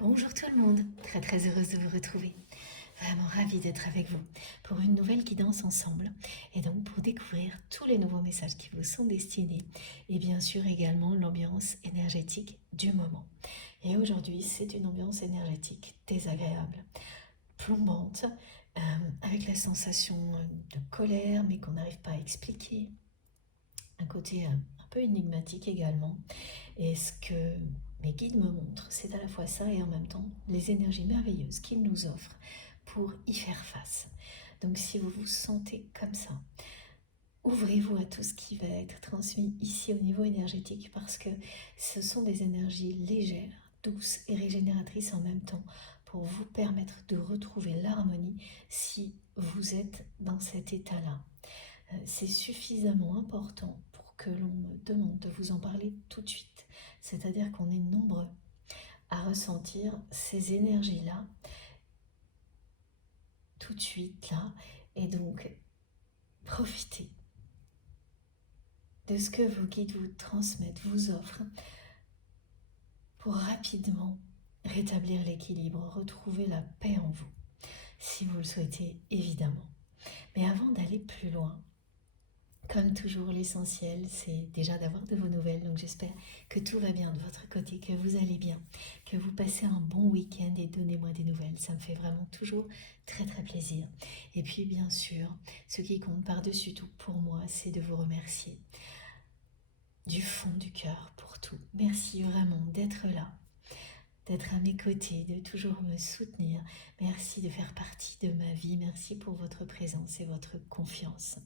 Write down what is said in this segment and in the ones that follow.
Bonjour tout le monde, très heureuse de vous retrouver. Vraiment ravie d'être avec vous pour une nouvelle guidance ensemble et donc pour découvrir tous les nouveaux messages qui vous sont destinés et bien sûr également l'ambiance énergétique du moment. Et aujourd'hui, c'est une ambiance énergétique désagréable, plombante, avec la sensation de colère mais qu'on n'arrive pas à expliquer, un côté un peu énigmatique également. Et ce que mes guides me montrent, c'est à la fois ça et en même temps les énergies merveilleuses qu'ils nous offrent pour y faire face. Donc si vous vous sentez comme ça, ouvrez-vous à tout ce qui va être transmis ici au niveau énergétique parce que ce sont des énergies légères, douces et régénératrices en même temps pour vous permettre de retrouver l'harmonie si vous êtes dans cet état-là. C'est suffisamment important pour que l'on me demande de vous en parler tout de suite. C'est-à-dire qu'on est nombreux à ressentir ces énergies-là tout de suite, là. Et donc, profitez de ce que vos guides vous transmettent, vous offrent, pour rapidement rétablir l'équilibre, retrouver la paix en vous, si vous le souhaitez, évidemment. Mais avant d'aller plus loin, comme toujours, l'essentiel, c'est déjà d'avoir de vos nouvelles. Donc j'espère que tout va bien de votre côté, que vous allez bien, que vous passez un bon week-end et donnez-moi des nouvelles. Ça me fait vraiment toujours très plaisir. Et puis bien sûr, ce qui compte par-dessus tout pour moi, c'est de vous remercier du fond du cœur pour tout. Merci vraiment d'être là, d'être à mes côtés, de toujours me soutenir. Merci de faire partie de ma vie. Merci pour votre présence et votre confiance.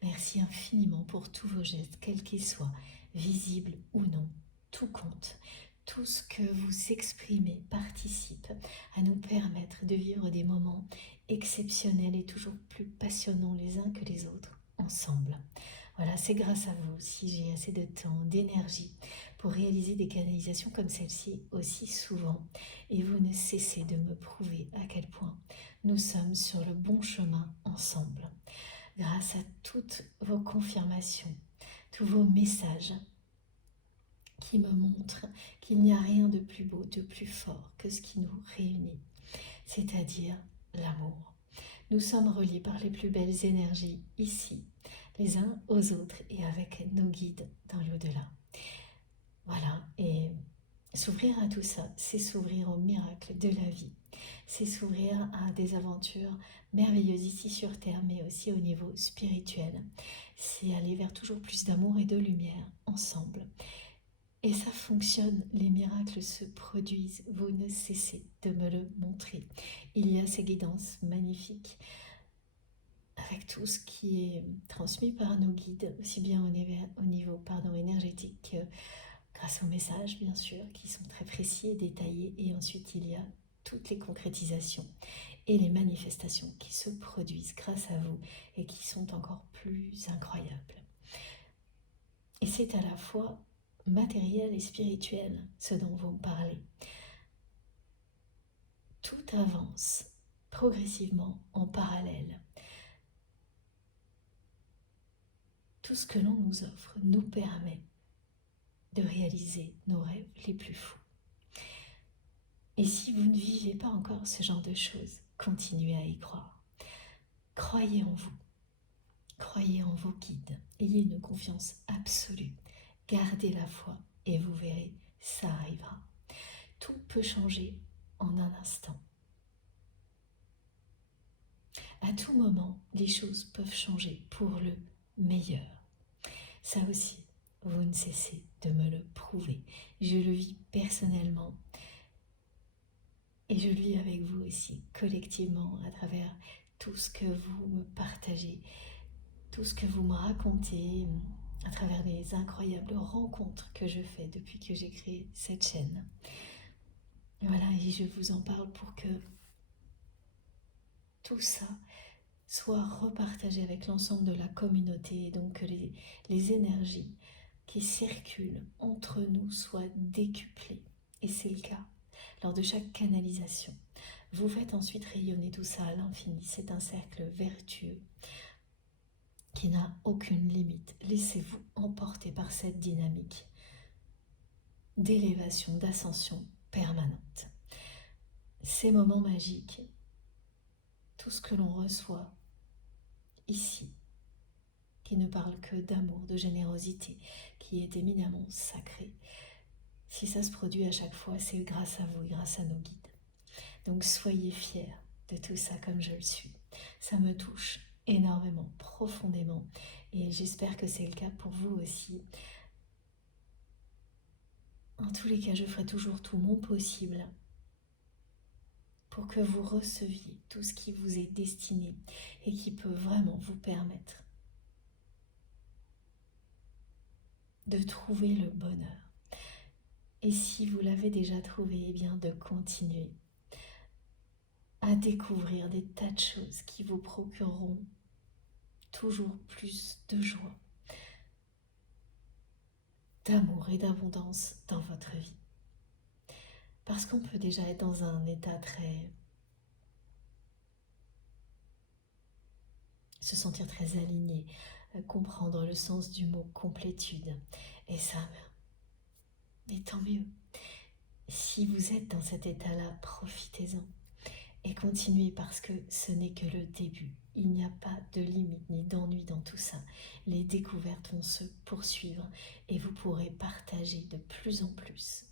Merci infiniment pour tous vos gestes, quels qu'ils soient, visibles ou non. Tout compte. Tout ce que vous exprimez participe à nous permettre de vivre des moments exceptionnels et toujours plus passionnants les uns que les autres ensemble. Voilà, c'est grâce à vous si j'ai assez de temps, d'énergie pour réaliser des canalisations comme celle-ci aussi souvent. Et vous ne cessez de me prouver à quel point nous sommes sur le bon chemin ensemble. Grâce à toutes vos confirmations, tous vos messages qui me montrent qu'il n'y a rien de plus beau, de plus fort que ce qui nous réunit, c'est-à-dire l'amour. Nous sommes reliés par les plus belles énergies ici, les uns aux autres et avec nos guides dans l'au-delà. Voilà, et s'ouvrir à tout ça, c'est s'ouvrir au miracle de la vie. C'est s'ouvrir à des aventures merveilleuses ici sur Terre, mais aussi au niveau spirituel. C'est aller vers toujours plus d'amour et de lumière ensemble. Et ça fonctionne, les miracles se produisent, vous ne cessez de me le montrer. Il y a ces guidances magnifiques avec tout ce qui est transmis par nos guides, aussi bien au niveau énergétique, grâce aux messages bien sûr, qui sont très précis et détaillés. Et ensuite il y a toutes les concrétisations et les manifestations qui se produisent grâce à vous et qui sont encore plus incroyables. Et c'est à la fois matériel et spirituel ce dont vous me parlez. Tout avance progressivement en parallèle. Tout ce que l'on nous offre nous permet de réaliser nos rêves les plus fous. Et si vous ne vivez pas encore ce genre de choses, continuez à y croire. Croyez en vous, croyez en vos guides, ayez une confiance absolue, gardez la foi et vous verrez, ça arrivera. Tout peut changer en un instant. À tout moment, les choses peuvent changer pour le meilleur. Ça aussi, vous ne cessez de me le prouver. Je le vis personnellement et je le vis avec vous aussi, collectivement, à travers tout ce que vous me partagez, tout ce que vous me racontez, à travers les incroyables rencontres que je fais depuis que j'ai créé cette chaîne. Voilà, et je vous en parle pour que tout ça soit repartagé avec l'ensemble de la communauté, et donc que les énergies qui circulent entre nous soient décuplées. Et c'est le cas lors de chaque canalisation. Vous faites ensuite rayonner tout ça à l'infini. C'est un cercle vertueux qui n'a aucune limite. Laissez-vous emporter par cette dynamique d'élévation, d'ascension permanente. ces moments magiques, tout ce que l'on reçoit ici, qui ne parle que d'amour, de générosité, qui est éminemment sacré. Si ça se produit à chaque fois, c'est grâce à vous et grâce à nos guides. Donc soyez fiers de tout ça comme je le suis. Ça me touche énormément, profondément, et j'espère que c'est le cas pour vous aussi. En tous les cas, je ferai toujours tout mon possible pour que vous receviez tout ce qui vous est destiné et qui peut vraiment vous permettre de trouver le bonheur. Et si vous l'avez déjà trouvé, eh bien de continuer à découvrir des tas de choses qui vous procureront toujours plus de joie, d'amour et d'abondance dans votre vie. Parce qu'on peut déjà être dans un état se sentir très aligné, comprendre le sens du mot complétude. Et ça, mais tant mieux. Si vous êtes dans cet état-là, profitez-en et continuez parce que ce n'est que le début. Il n'y a pas de limite ni d'ennui dans tout ça. Les découvertes vont se poursuivre et vous pourrez partager de plus en plus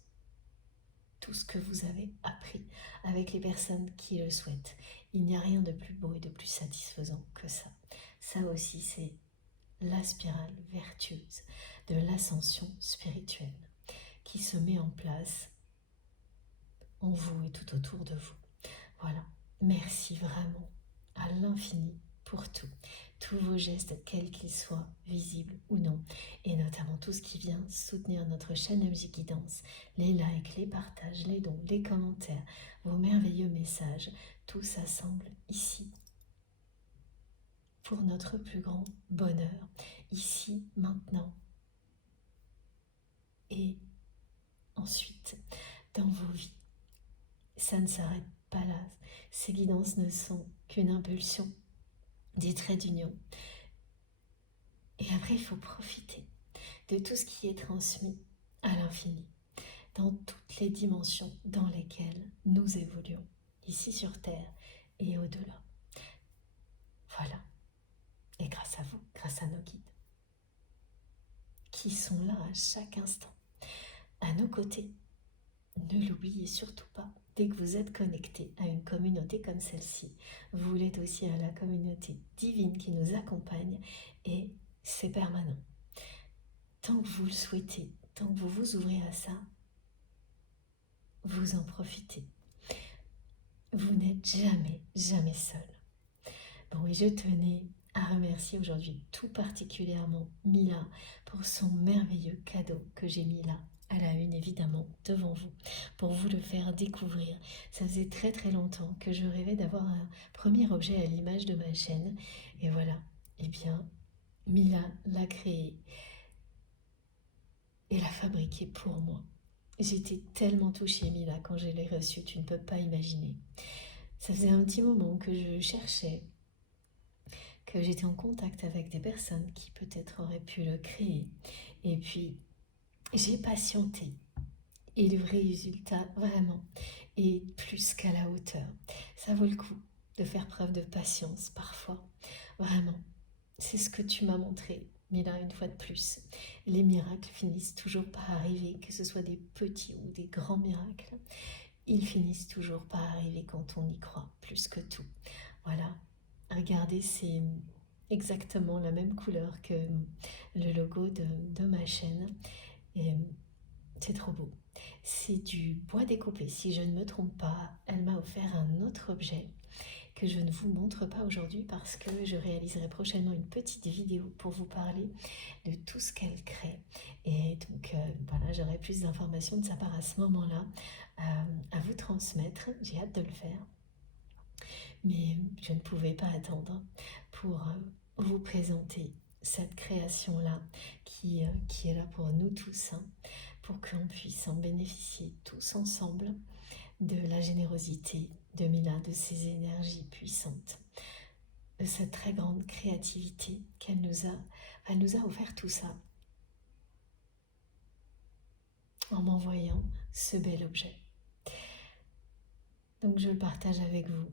tout ce que vous avez appris avec les personnes qui le souhaitent. Il n'y a rien de plus beau et de plus satisfaisant que ça. Ça aussi, c'est la spirale vertueuse de l'ascension spirituelle qui se met en place en vous et tout autour de vous. Voilà, merci vraiment à l'infini pour tout. Tous vos gestes, quels qu'ils soient, visibles ou non, et notamment tout ce qui vient soutenir notre chaîne MJ Guidance, les likes, les partages, les dons, les commentaires, vos merveilleux messages, tout s'assemble ici pour notre plus grand bonheur, ici, maintenant, et ensuite dans vos vies. Ça ne s'arrête pas là, ces guidances ne sont qu'une impulsion, des traits d'union. Et après, il faut profiter de tout ce qui est transmis à l'infini, dans toutes les dimensions dans lesquelles nous évoluons, ici sur Terre et au-delà. Voilà. Et grâce à vous, grâce à nos guides, qui sont là à chaque instant, à nos côtés. Ne l'oubliez surtout pas, dès que vous êtes connecté à une communauté comme celle-ci, vous l'êtes aussi à la communauté divine qui nous accompagne et c'est permanent. Tant que vous le souhaitez, tant que vous vous ouvrez à ça, vous en profitez. Vous n'êtes jamais, jamais seul. Bon, et je tenais à remercier aujourd'hui tout particulièrement Mila pour son merveilleux cadeau que j'ai mis là à la une, évidemment, devant vous, pour vous le faire découvrir. Ça faisait très très longtemps que je rêvais d'avoir un premier objet à l'image de ma chaîne. Et voilà, eh bien, Mila l'a créé et l'a fabriqué pour moi. J'étais tellement touchée, Mila, quand je l'ai reçu, tu ne peux pas imaginer. Ça faisait un petit moment que je cherchais, que j'étais en contact avec des personnes qui peut-être auraient pu le créer. Et puis, j'ai patienté. Et le résultat, vraiment, est plus qu'à la hauteur. Ça vaut le coup de faire preuve de patience parfois. Vraiment, c'est ce que tu m'as montré, Mila, une fois de plus. Les miracles finissent toujours par arriver, que ce soit des petits ou des grands miracles. Ils finissent toujours par arriver quand on y croit, plus que tout. Voilà, regardez, c'est exactement la même couleur que le logo de ma chaîne. Et c'est trop beau. C'est du bois découpé, si je ne me trompe pas. Elle m'a offert un autre objet que je ne vous montre pas aujourd'hui parce que je réaliserai prochainement une petite vidéo pour vous parler de tout ce qu'elle crée. Et donc voilà, j'aurai plus d'informations de sa part à ce moment-là à vous transmettre. J'ai hâte de le faire. Mais je ne pouvais pas attendre pour vous présenter cette création-là qui est là pour nous tous, hein, pour qu'on puisse en bénéficier tous ensemble de la générosité de Mila, de ses énergies puissantes, de cette très grande créativité qu'elle nous a offert tout ça en m'envoyant ce bel objet. Donc je le partage avec vous,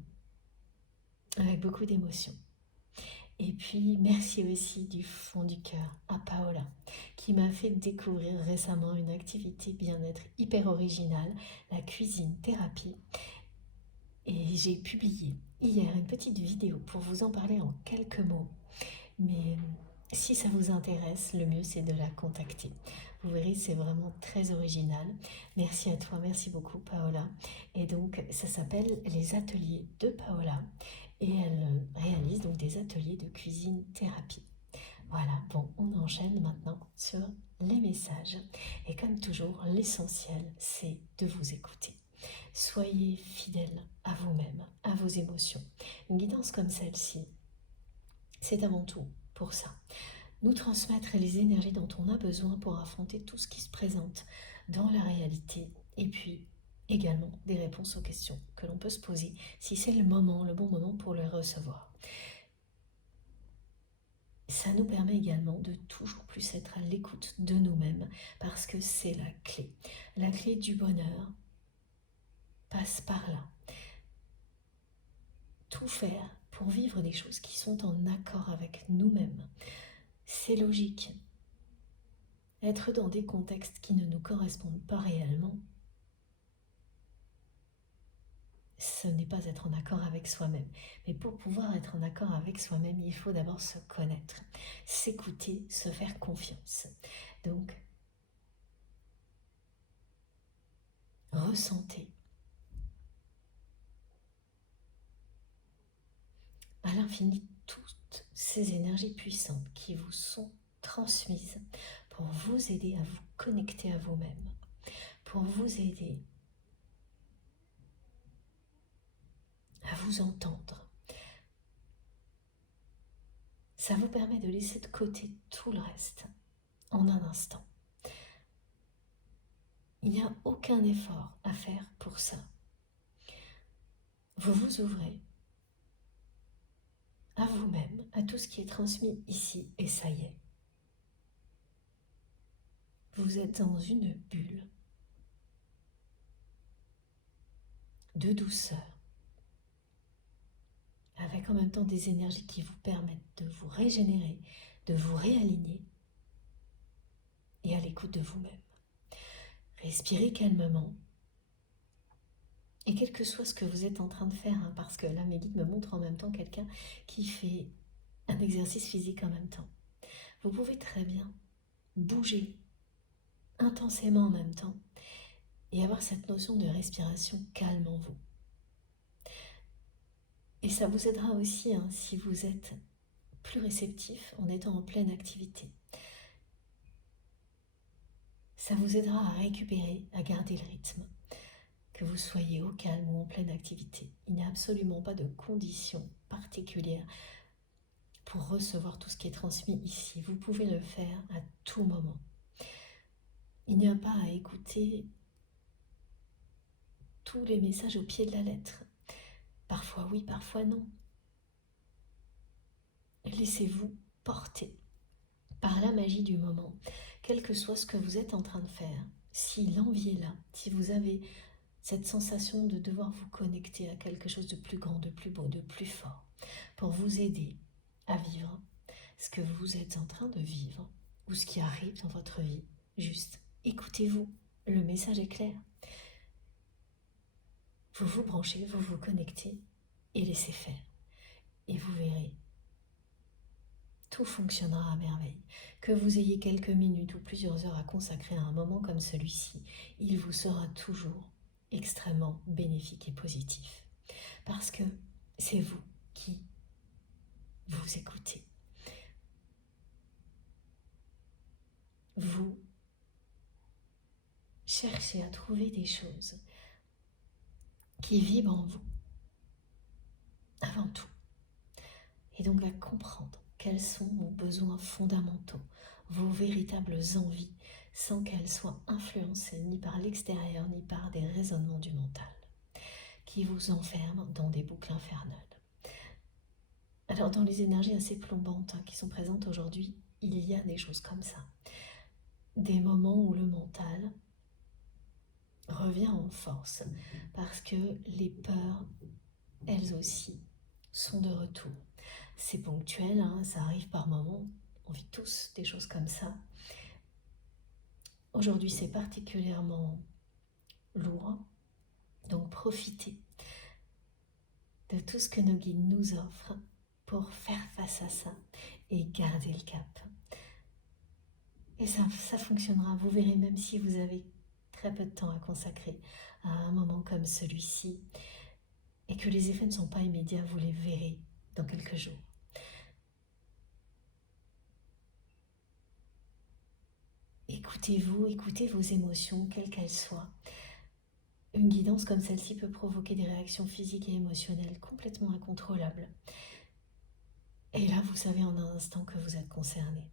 avec beaucoup d'émotion. Et puis merci aussi du fond du cœur à Paola, qui m'a fait découvrir récemment une activité bien-être hyper originale, la cuisine thérapie. Et j'ai publié hier une petite vidéo pour vous en parler en quelques mots. Mais si ça vous intéresse, le mieux c'est de la contacter. Vous verrez, c'est vraiment très original. Merci à toi, merci beaucoup Paola. Et donc ça s'appelle les ateliers de Paola. Et elle réalise donc des ateliers de cuisine thérapie. Voilà, bon, on enchaîne maintenant sur les messages. Et comme toujours, l'essentiel, c'est de vous écouter. Soyez fidèle à vous-même, à vos émotions. Une guidance comme celle-ci, c'est avant tout pour ça. Nous transmettre les énergies dont on a besoin pour affronter tout ce qui se présente dans la réalité. Et puis également des réponses aux questions que l'on peut se poser si c'est le moment, le bon moment pour les recevoir. Ça nous permet également de toujours plus être à l'écoute de nous-mêmes parce que c'est la clé. La clé du bonheur passe par là. Tout faire pour vivre des choses qui sont en accord avec nous-mêmes. C'est logique. Être dans des contextes qui ne nous correspondent pas réellement, ce n'est pas être en accord avec soi-même. Mais pour pouvoir être en accord avec soi-même, il faut d'abord se connaître, s'écouter, se faire confiance. Donc, ressentez à l'infini toutes ces énergies puissantes qui vous sont transmises pour vous aider à vous connecter à vous-même, pour vous aider à vous entendre. Ça vous permet de laisser de côté tout le reste en un instant. Il n'y a aucun effort à faire pour ça. Vous vous ouvrez à vous-même, à tout ce qui est transmis ici, et ça y est. Vous êtes dans une bulle de douceur, avec en même temps des énergies qui vous permettent de vous régénérer, de vous réaligner et à l'écoute de vous-même. Respirez calmement. Et quel que soit ce que vous êtes en train de faire, parce que là mes guides me montrent en même temps quelqu'un qui fait un exercice physique en même temps. Vous pouvez très bien bouger intensément en même temps et avoir cette notion de respiration calme en vous. Et ça vous aidera aussi si vous êtes plus réceptif en étant en pleine activité. Ça vous aidera à récupérer, à garder le rythme. Que vous soyez au calme ou en pleine activité. Il n'y a absolument pas de conditions particulières pour recevoir tout ce qui est transmis ici. Vous pouvez le faire à tout moment. Il n'y a pas à écouter tous les messages au pied de la lettre. Parfois oui, parfois non. Laissez-vous porter par la magie du moment, quel que soit ce que vous êtes en train de faire. Si l'envie est là, si vous avez cette sensation de devoir vous connecter à quelque chose de plus grand, de plus beau, de plus fort, pour vous aider à vivre ce que vous êtes en train de vivre ou ce qui arrive dans votre vie. Juste écoutez-vous, le message est clair. Vous vous branchez, vous vous connectez et laissez faire. Et vous verrez, tout fonctionnera à merveille. Que vous ayez quelques minutes ou plusieurs heures à consacrer à un moment comme celui-ci, il vous sera toujours extrêmement bénéfique et positif. Parce que c'est vous qui vous écoutez. Vous cherchez à trouver des choses qui vibrent en vous, avant tout. Et donc à comprendre quels sont vos besoins fondamentaux, vos véritables envies, sans qu'elles soient influencées ni par l'extérieur, ni par des raisonnements du mental, qui vous enferment dans des boucles infernales. Alors dans les énergies assez plombantes qui sont présentes aujourd'hui, il y a des choses comme ça. Des moments où le mental revient en force parce que les peurs, elles aussi, sont de retour. C'est ponctuel, hein, ça arrive par moments, on vit tous des choses comme ça. Aujourd'hui, c'est particulièrement lourd, donc profitez de tout ce que nos guides nous offrent pour faire face à ça et garder le cap. Et ça fonctionnera, vous verrez, même si vous avez très peu de temps à consacrer à un moment comme celui-ci et que les effets ne sont pas immédiats, vous les verrez dans quelques jours. Écoutez-vous, écoutez vos émotions, quelles qu'elles soient. Une guidance comme celle-ci peut provoquer des réactions physiques et émotionnelles complètement incontrôlables. Et là, vous savez en un instant que vous êtes concerné.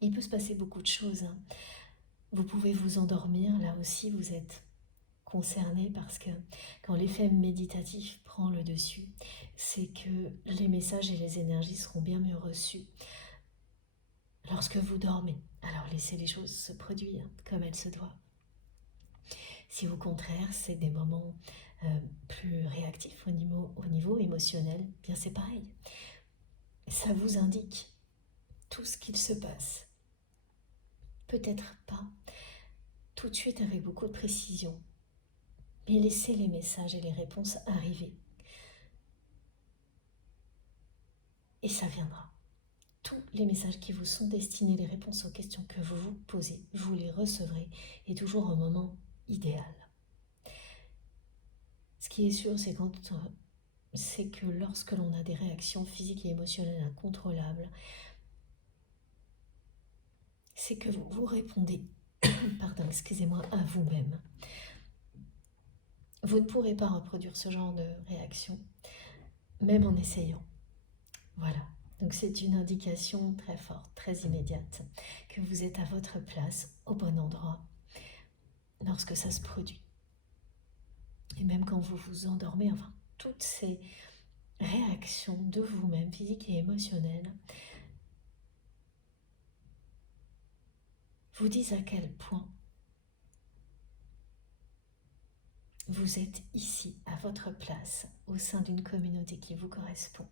Il peut se passer beaucoup de choses, hein. Vous pouvez vous endormir, là aussi vous êtes concerné parce que quand l'effet méditatif prend le dessus, c'est que les messages et les énergies seront bien mieux reçus lorsque vous dormez. Alors laissez les choses se produire comme elles se doivent. Si au contraire, c'est des moments plus réactifs au niveau émotionnel, bien c'est pareil. Ça vous indique tout ce qu'il se passe. Peut-être pas tout de suite avec beaucoup de précision, mais laissez les messages et les réponses arriver. Et ça viendra. Tous les messages qui vous sont destinés, les réponses aux questions que vous vous posez, vous les recevrez et toujours au moment idéal. Ce qui est sûr, c'est que lorsque l'on a des réactions physiques et émotionnelles incontrôlables, c'est que vous répondez, pardon, excusez-moi, à vous-même. Vous ne pourrez pas reproduire ce genre de réaction, même en essayant. Voilà. Donc c'est une indication très forte, très immédiate, que vous êtes à votre place, au bon endroit, lorsque ça se produit. Et même quand vous vous endormez, enfin, toutes ces réactions de vous-même, physiques et émotionnelles, vous disent à quel point vous êtes ici, à votre place, au sein d'une communauté qui vous correspond.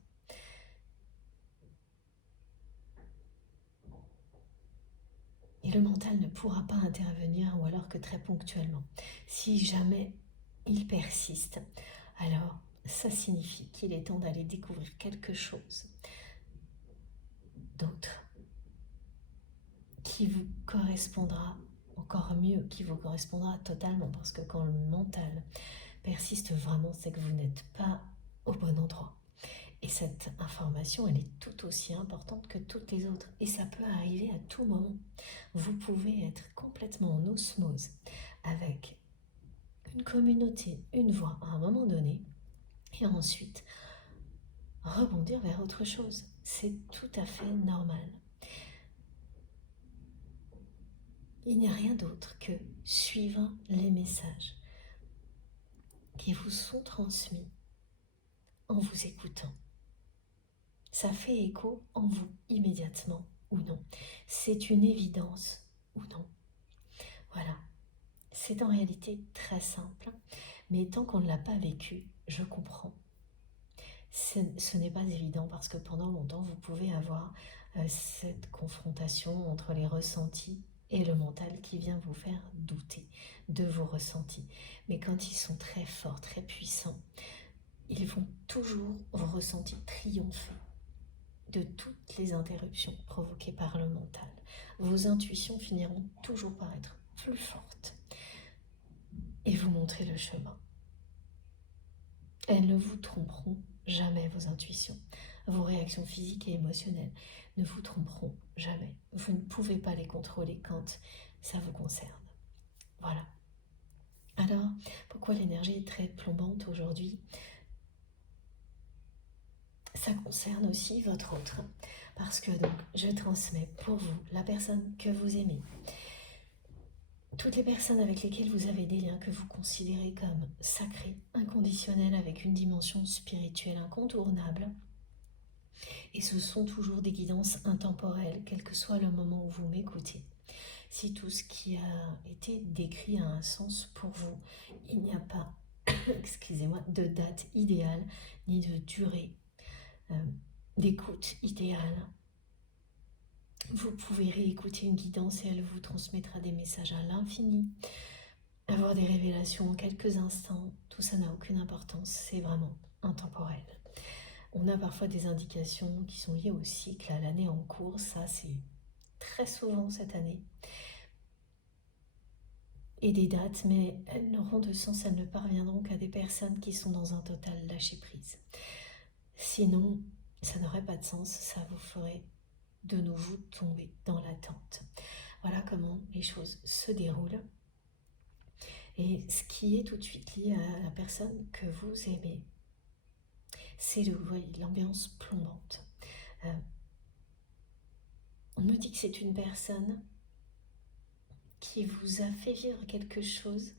Et le mental ne pourra pas intervenir, ou alors que très ponctuellement. Si jamais il persiste, alors ça signifie qu'il est temps d'aller découvrir quelque chose d'autre qui vous correspondra encore mieux, qui vous correspondra totalement, parce que quand le mental persiste vraiment, c'est que vous n'êtes pas au bon endroit. Et cette information, elle est tout aussi importante que toutes les autres. Et ça peut arriver à tout moment. Vous pouvez être complètement en osmose avec une communauté, une voix à un moment donné, et ensuite rebondir vers autre chose. C'est tout à fait normal. Il n'y a rien d'autre que suivre les messages qui vous sont transmis en vous écoutant. Ça fait écho en vous immédiatement ou non. C'est une évidence ou non. Voilà. C'est en réalité très simple, mais tant qu'on ne l'a pas vécu, je comprends. Ce n'est pas évident parce que pendant longtemps, vous pouvez avoir cette confrontation entre les ressentis et le mental qui vient vous faire douter de vos ressentis. Mais quand ils sont très forts, très puissants, ils vont toujours, vos ressentis, triompher de toutes les interruptions provoquées par le mental. Vos intuitions finiront toujours par être plus fortes et vous montrer le chemin. Elles ne vous tromperont jamais, vos intuitions. Vos réactions physiques et émotionnelles ne vous tromperont jamais. Vous ne pouvez pas les contrôler quand ça vous concerne. Voilà. Alors, pourquoi l'énergie est très plombante aujourd'hui ? Ça concerne aussi votre autre. Parce que donc, je transmets pour vous, la personne que vous aimez, toutes les personnes avec lesquelles vous avez des liens que vous considérez comme sacrés, inconditionnels, avec une dimension spirituelle incontournable. Et ce sont toujours des guidances intemporelles, quel que soit le moment où vous m'écoutez. si tout ce qui a été décrit a un sens pour vous. Il n'y a pas, excusez-moi, de date idéale ni de durée d'écoute idéale. Vous pouvez réécouter une guidance et elle vous transmettra des messages à l'infini. Avoir des révélations en quelques instants, tout ça n'a aucune importance, c'est vraiment intemporel. On a parfois des indications qui sont liées au cycle, à l'année en cours, ça c'est très souvent cette année. Et des dates, mais elles n'auront de sens, elles ne parviendront qu'à des personnes qui sont dans un total lâcher-prise. Sinon, ça n'aurait pas de sens, ça vous ferait de nouveau tomber dans l'attente. Voilà comment les choses se déroulent. Et ce qui est tout de suite lié à la personne que vous aimez, c'est l'ambiance plombante. On me dit que c'est une personne qui vous a fait vivre quelque chose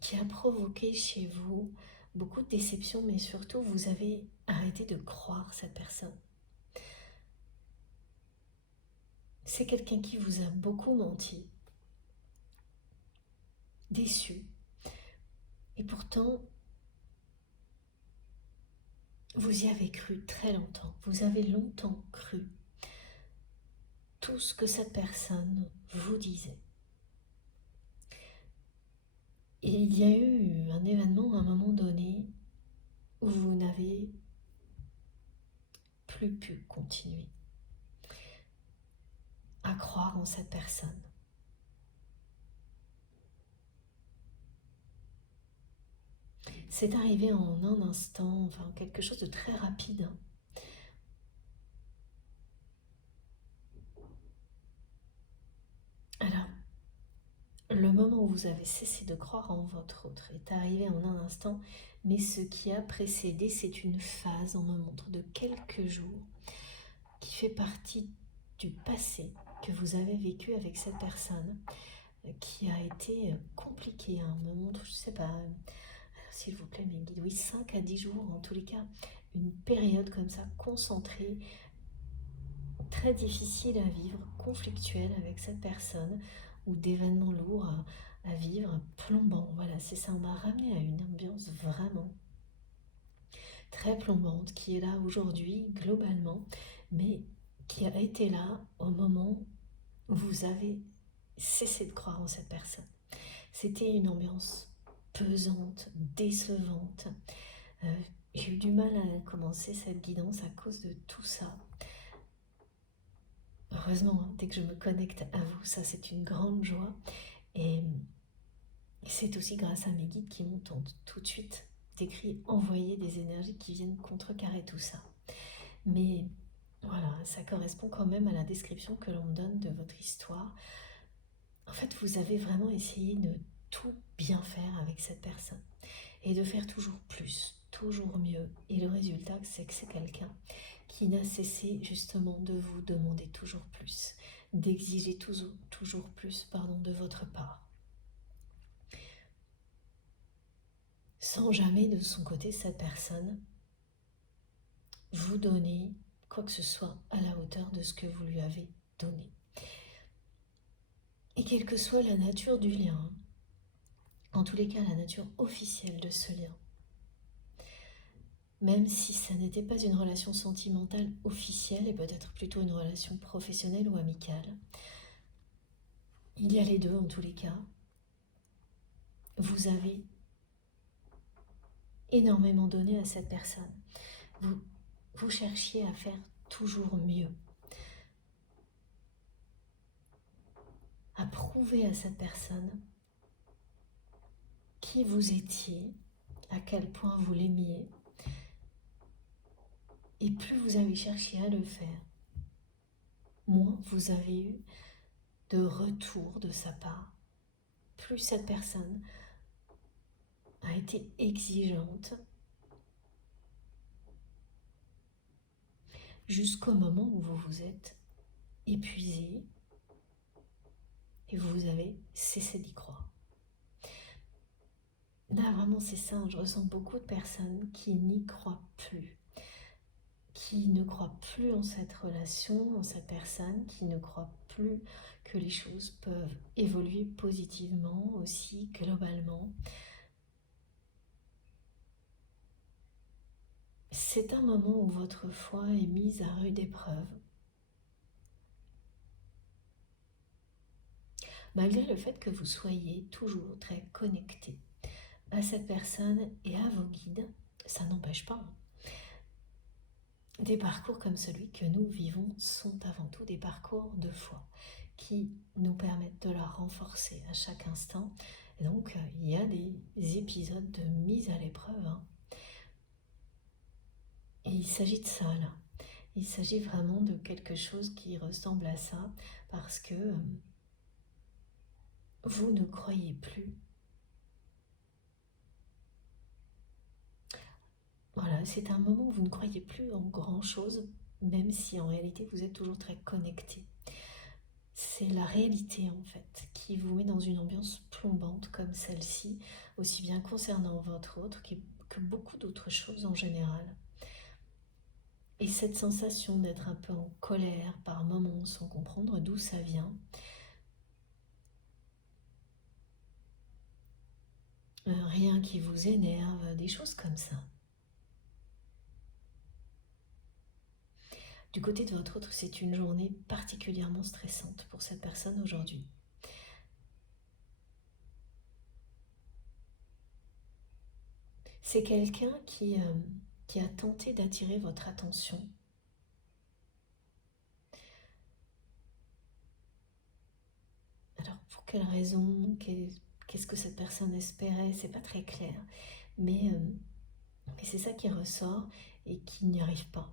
qui a provoqué chez vous beaucoup de déception, mais surtout vous avez arrêté de croire cette personne. C'est quelqu'un qui vous a beaucoup menti, déçu, et pourtant vous y avez cru très longtemps. Vous avez longtemps cru tout ce que cette personne vous disait. Et il y a eu un événement à un moment donné où vous n'avez plus pu continuer à croire en cette personne. C'est arrivé en un instant, enfin quelque chose de très rapide. Alors, le moment où vous avez cessé de croire en votre autre est arrivé en un instant, mais ce qui a précédé, c'est une phase, on me montre, de quelques jours, qui fait partie du passé que vous avez vécu avec cette personne, qui a été compliqué. On me montre, je sais pas, s'il vous plaît mes guides, oui, 5 à 10 jours, en tous les cas, une période comme ça, concentrée, très difficile à vivre, conflictuelle avec cette personne, ou d'événements lourds à vivre, plombants. Voilà, c'est ça, on m'a ramené à une ambiance vraiment très plombante, qui est là aujourd'hui, globalement, mais qui a été là au moment où vous avez cessé de croire en cette personne. C'était une ambiance pesante, décevante. J'ai eu du mal à commencer cette guidance à cause de tout ça. Heureusement, dès que je me connecte à vous, ça c'est une grande joie. Et c'est aussi grâce à mes guides qui m'ont tout de suite décrit, envoyé des énergies qui viennent contrecarrer tout ça. Mais voilà, ça correspond quand même à la description que l'on me donne de votre histoire. En fait, vous avez vraiment essayé de tout bien faire avec cette personne et de faire toujours plus, toujours mieux. Et le résultat, c'est que c'est quelqu'un qui n'a cessé justement de vous demander toujours plus, d'exiger toujours plus de votre part. Sans jamais de son côté, cette personne vous donner quoi que ce soit à la hauteur de ce que vous lui avez donné. Et quelle que soit la nature du lien, en tous les cas la nature officielle de ce lien, même si ça n'était pas une relation sentimentale officielle et peut-être plutôt une relation professionnelle ou amicale, il y a les deux en tous les cas. Vous avez énormément donné à cette personne. Vous cherchiez à faire toujours mieux, à prouver à cette personne qui vous étiez, à quel point vous l'aimiez. Et plus vous avez cherché à le faire, moins vous avez eu de retour de sa part. Plus cette personne a été exigeante, jusqu'au moment où vous vous êtes épuisé et vous avez cessé d'y croire. Là, vraiment, c'est ça, je ressens beaucoup de personnes qui n'y croient plus, qui ne croit plus en cette relation, en cette personne, qui ne croit plus que les choses peuvent évoluer positivement aussi, globalement. C'est un moment où votre foi est mise à rude épreuve. Malgré le fait que vous soyez toujours très connecté à cette personne et à vos guides, ça n'empêche pas. Des parcours comme celui que nous vivons sont avant tout des parcours de foi qui nous permettent de la renforcer à chaque instant. Et donc, il y a des épisodes de mise à l'épreuve. Et il s'agit de ça, là. Il s'agit vraiment de quelque chose qui ressemble à ça, parce que vous ne croyez plus. Voilà, c'est un moment où vous ne croyez plus en grand-chose, même si en réalité vous êtes toujours très connecté. C'est la réalité en fait qui vous met dans une ambiance plombante comme celle-ci, aussi bien concernant votre autre que beaucoup d'autres choses en général. Et cette sensation d'être un peu en colère par moments sans comprendre d'où ça vient, rien qui vous énerve, des choses comme ça. Du côté de votre autre, c'est une journée particulièrement stressante pour cette personne aujourd'hui. C'est quelqu'un qui a tenté d'attirer votre attention. Alors, pour quelle raison, qu'est-ce que cette personne espérait, c'est pas très clair. Mais c'est ça qui ressort et qui n'y arrive pas.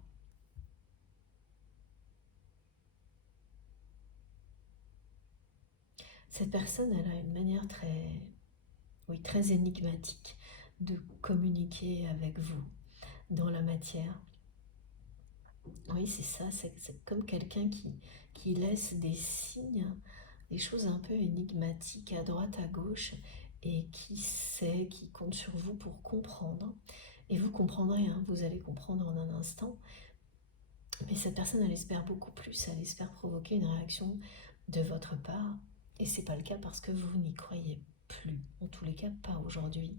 Cette personne, elle a une manière très énigmatique de communiquer avec vous dans la matière. Oui, c'est ça, c'est comme quelqu'un qui laisse des signes, des choses un peu énigmatiques à droite, à gauche, et qui sait, qui compte sur vous pour comprendre. Et vous comprendrez, hein, vous allez comprendre en un instant. Mais cette personne, elle espère beaucoup plus, elle espère provoquer une réaction de votre part. Et c'est pas le cas parce que vous n'y croyez plus. En tous les cas, pas aujourd'hui.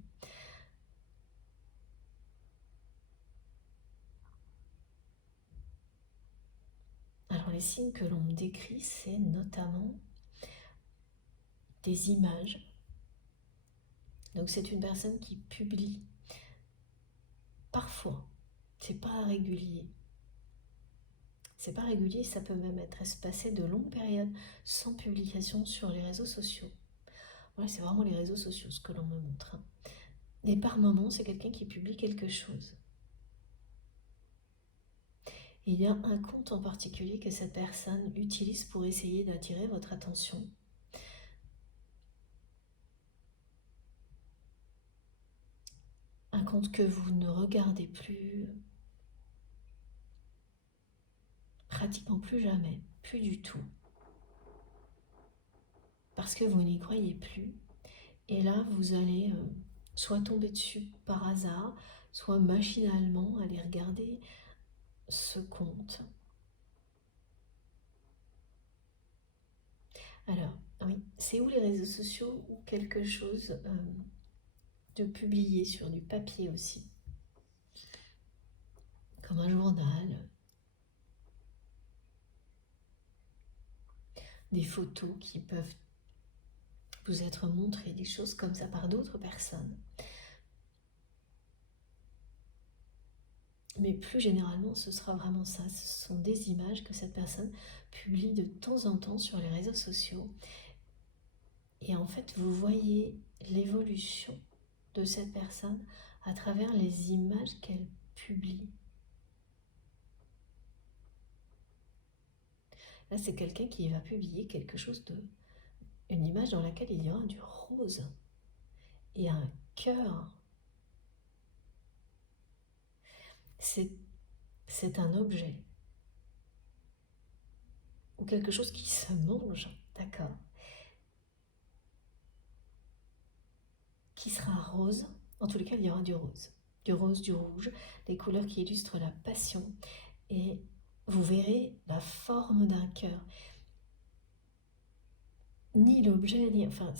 Alors les signes que l'on me décrit, c'est notamment des images. Donc c'est une personne qui publie parfois, c'est pas régulier. C'est pas régulier, ça peut même être espacé de longues périodes sans publication sur les réseaux sociaux. Voilà, c'est vraiment les réseaux sociaux ce que l'on me montre. Et par moments, c'est quelqu'un qui publie quelque chose. Il y a un compte en particulier que cette personne utilise pour essayer d'attirer votre attention. Un compte que vous ne regardez plus, pratiquement plus jamais, plus du tout. Parce que vous n'y croyez plus. Et là, vous allez soit tomber dessus par hasard, soit machinalement aller regarder ce compte. Alors, oui, c'est où les réseaux sociaux ou quelque chose de publié sur du papier aussi, comme un journal, des photos qui peuvent vous être montrées, des choses comme ça par d'autres personnes. Mais plus généralement, ce sera vraiment ça. Ce sont des images que cette personne publie de temps en temps sur les réseaux sociaux. Et en fait, vous voyez l'évolution de cette personne à travers les images qu'elle publie. Là, c'est quelqu'un qui va publier quelque chose une image dans laquelle il y aura du rose et un cœur. C'est un objet ou quelque chose qui se mange, d'accord, qui sera rose. En tous les cas, il y aura du rose, du rouge, des couleurs qui illustrent la passion. et vous verrez la forme d'un cœur. Ni l'objet, ni... Enfin,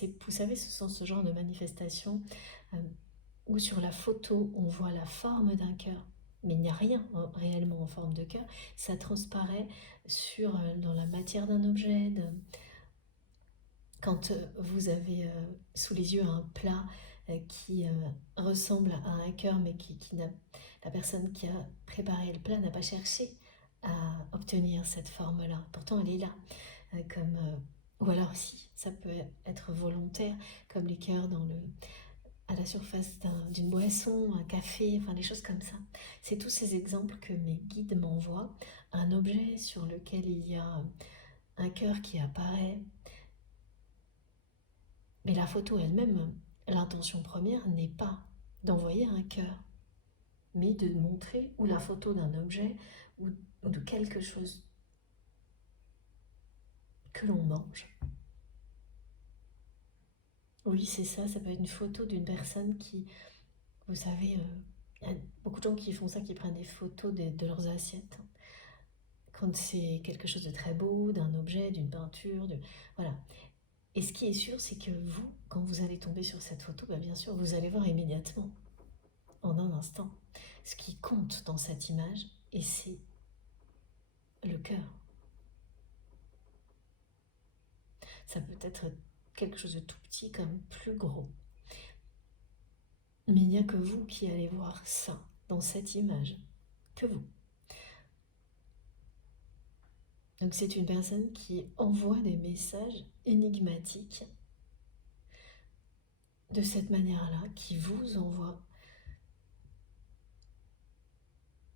vous savez, ce sont ce genre de manifestations euh, où sur la photo, on voit la forme d'un cœur, mais il n'y a rien réellement en forme de cœur. Ça transparaît dans la matière d'un objet. Quand vous avez sous les yeux un plat qui ressemble à un cœur, mais la personne qui a préparé le plat n'a pas cherché à obtenir cette forme-là. Pourtant, elle est là. Ou alors si, ça peut être volontaire, comme les cœurs à la surface d'une boisson, un café, enfin des choses comme ça. C'est tous ces exemples que mes guides m'envoient. Un objet sur lequel il y a un cœur qui apparaît, mais la photo elle-même, l'intention première n'est pas d'envoyer un cœur, mais de montrer ou la photo d'un objet ou de quelque chose que l'on mange. Oui, c'est ça, ça peut être une photo d'une personne qui, vous savez, il y a beaucoup de gens qui font ça, qui prennent des photos de leurs assiettes. Quand c'est quelque chose de très beau, d'un objet, d'une peinture, voilà. Et ce qui est sûr, c'est que vous, quand vous allez tomber sur cette photo, bien sûr, vous allez voir immédiatement, en un instant, ce qui compte dans cette image, et c'est le cœur. Ça peut être quelque chose de tout petit comme plus gros. Mais il n'y a que vous qui allez voir ça dans cette image. Que vous. Donc c'est une personne qui envoie des messages énigmatiques de cette manière-là, qui vous envoie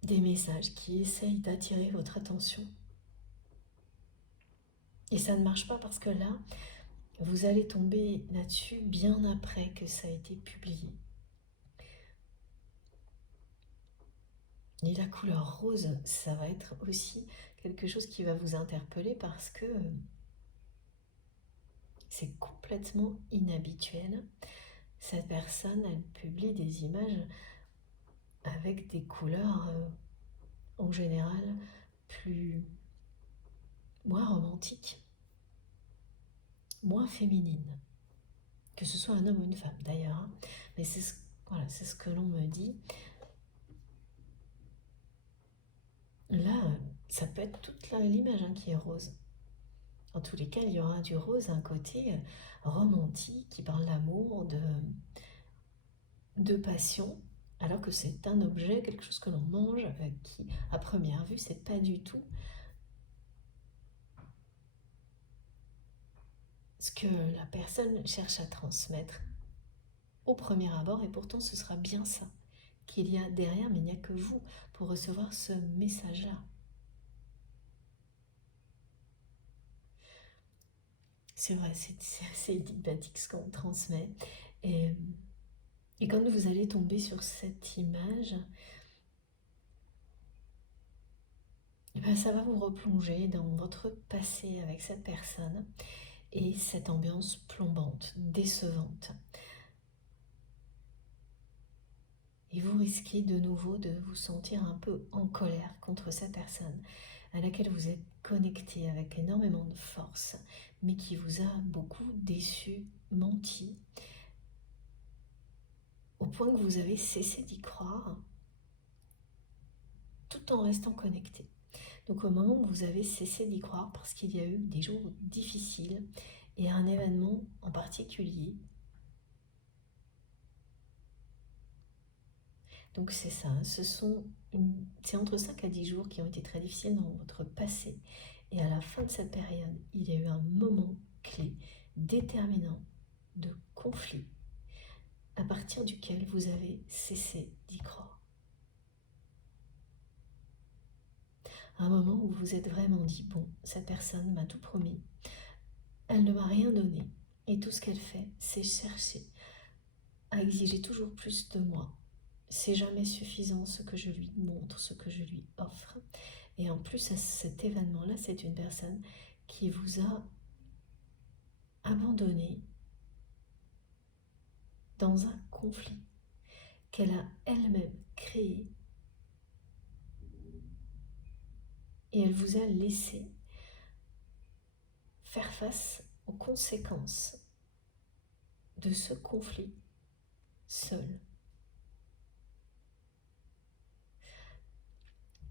des messages qui essayent d'attirer votre attention. Et ça ne marche pas parce que là, vous allez tomber là-dessus bien après que ça a été publié. Et la couleur rose, ça va être aussi quelque chose qui va vous interpeller parce que c'est complètement inhabituel. Cette personne, elle publie des images avec des couleurs en général moins romantiques, moins féminines. Que ce soit un homme ou une femme d'ailleurs. Hein. Mais c'est ce que l'on me dit. Là, ça peut être toute l'image qui est rose. En tous les cas, il y aura du rose, un côté romantique qui parle d'amour, de passion, alors que c'est un objet, quelque chose que l'on mange, qui, à première vue, c'est pas du tout ce que la personne cherche à transmettre au premier abord, et pourtant ce sera bien ça qu'il y a derrière, mais il n'y a que vous pour recevoir ce message-là. C'est vrai, c'est assez énigmatique ce qu'on transmet. Et, et quand vous allez tomber sur cette image, ça va vous replonger dans votre passé avec cette personne et cette ambiance plombante, décevante. Et vous risquez de nouveau de vous sentir un peu en colère contre cette personne à laquelle vous êtes connecté avec énormément de force, mais qui vous a beaucoup déçu, menti, au point que vous avez cessé d'y croire, tout en restant connecté. Donc au moment où vous avez cessé d'y croire, parce qu'il y a eu des jours difficiles et un événement en particulier, donc c'est ça, c'est entre 5 à 10 jours qui ont été très difficiles dans votre passé. Et à la fin de cette période, il y a eu un moment clé, déterminant, de conflit, à partir duquel vous avez cessé d'y croire. Un moment où vous vous êtes vraiment dit, bon, cette personne m'a tout promis, elle ne m'a rien donné, et tout ce qu'elle fait, c'est chercher à exiger toujours plus de moi. C'est jamais suffisant ce que je lui montre, ce que je lui offre. Et en plus, à cet événement-là, c'est une personne qui vous a abandonné dans un conflit qu'elle a elle-même créé et elle vous a laissé faire face aux conséquences de ce conflit seul.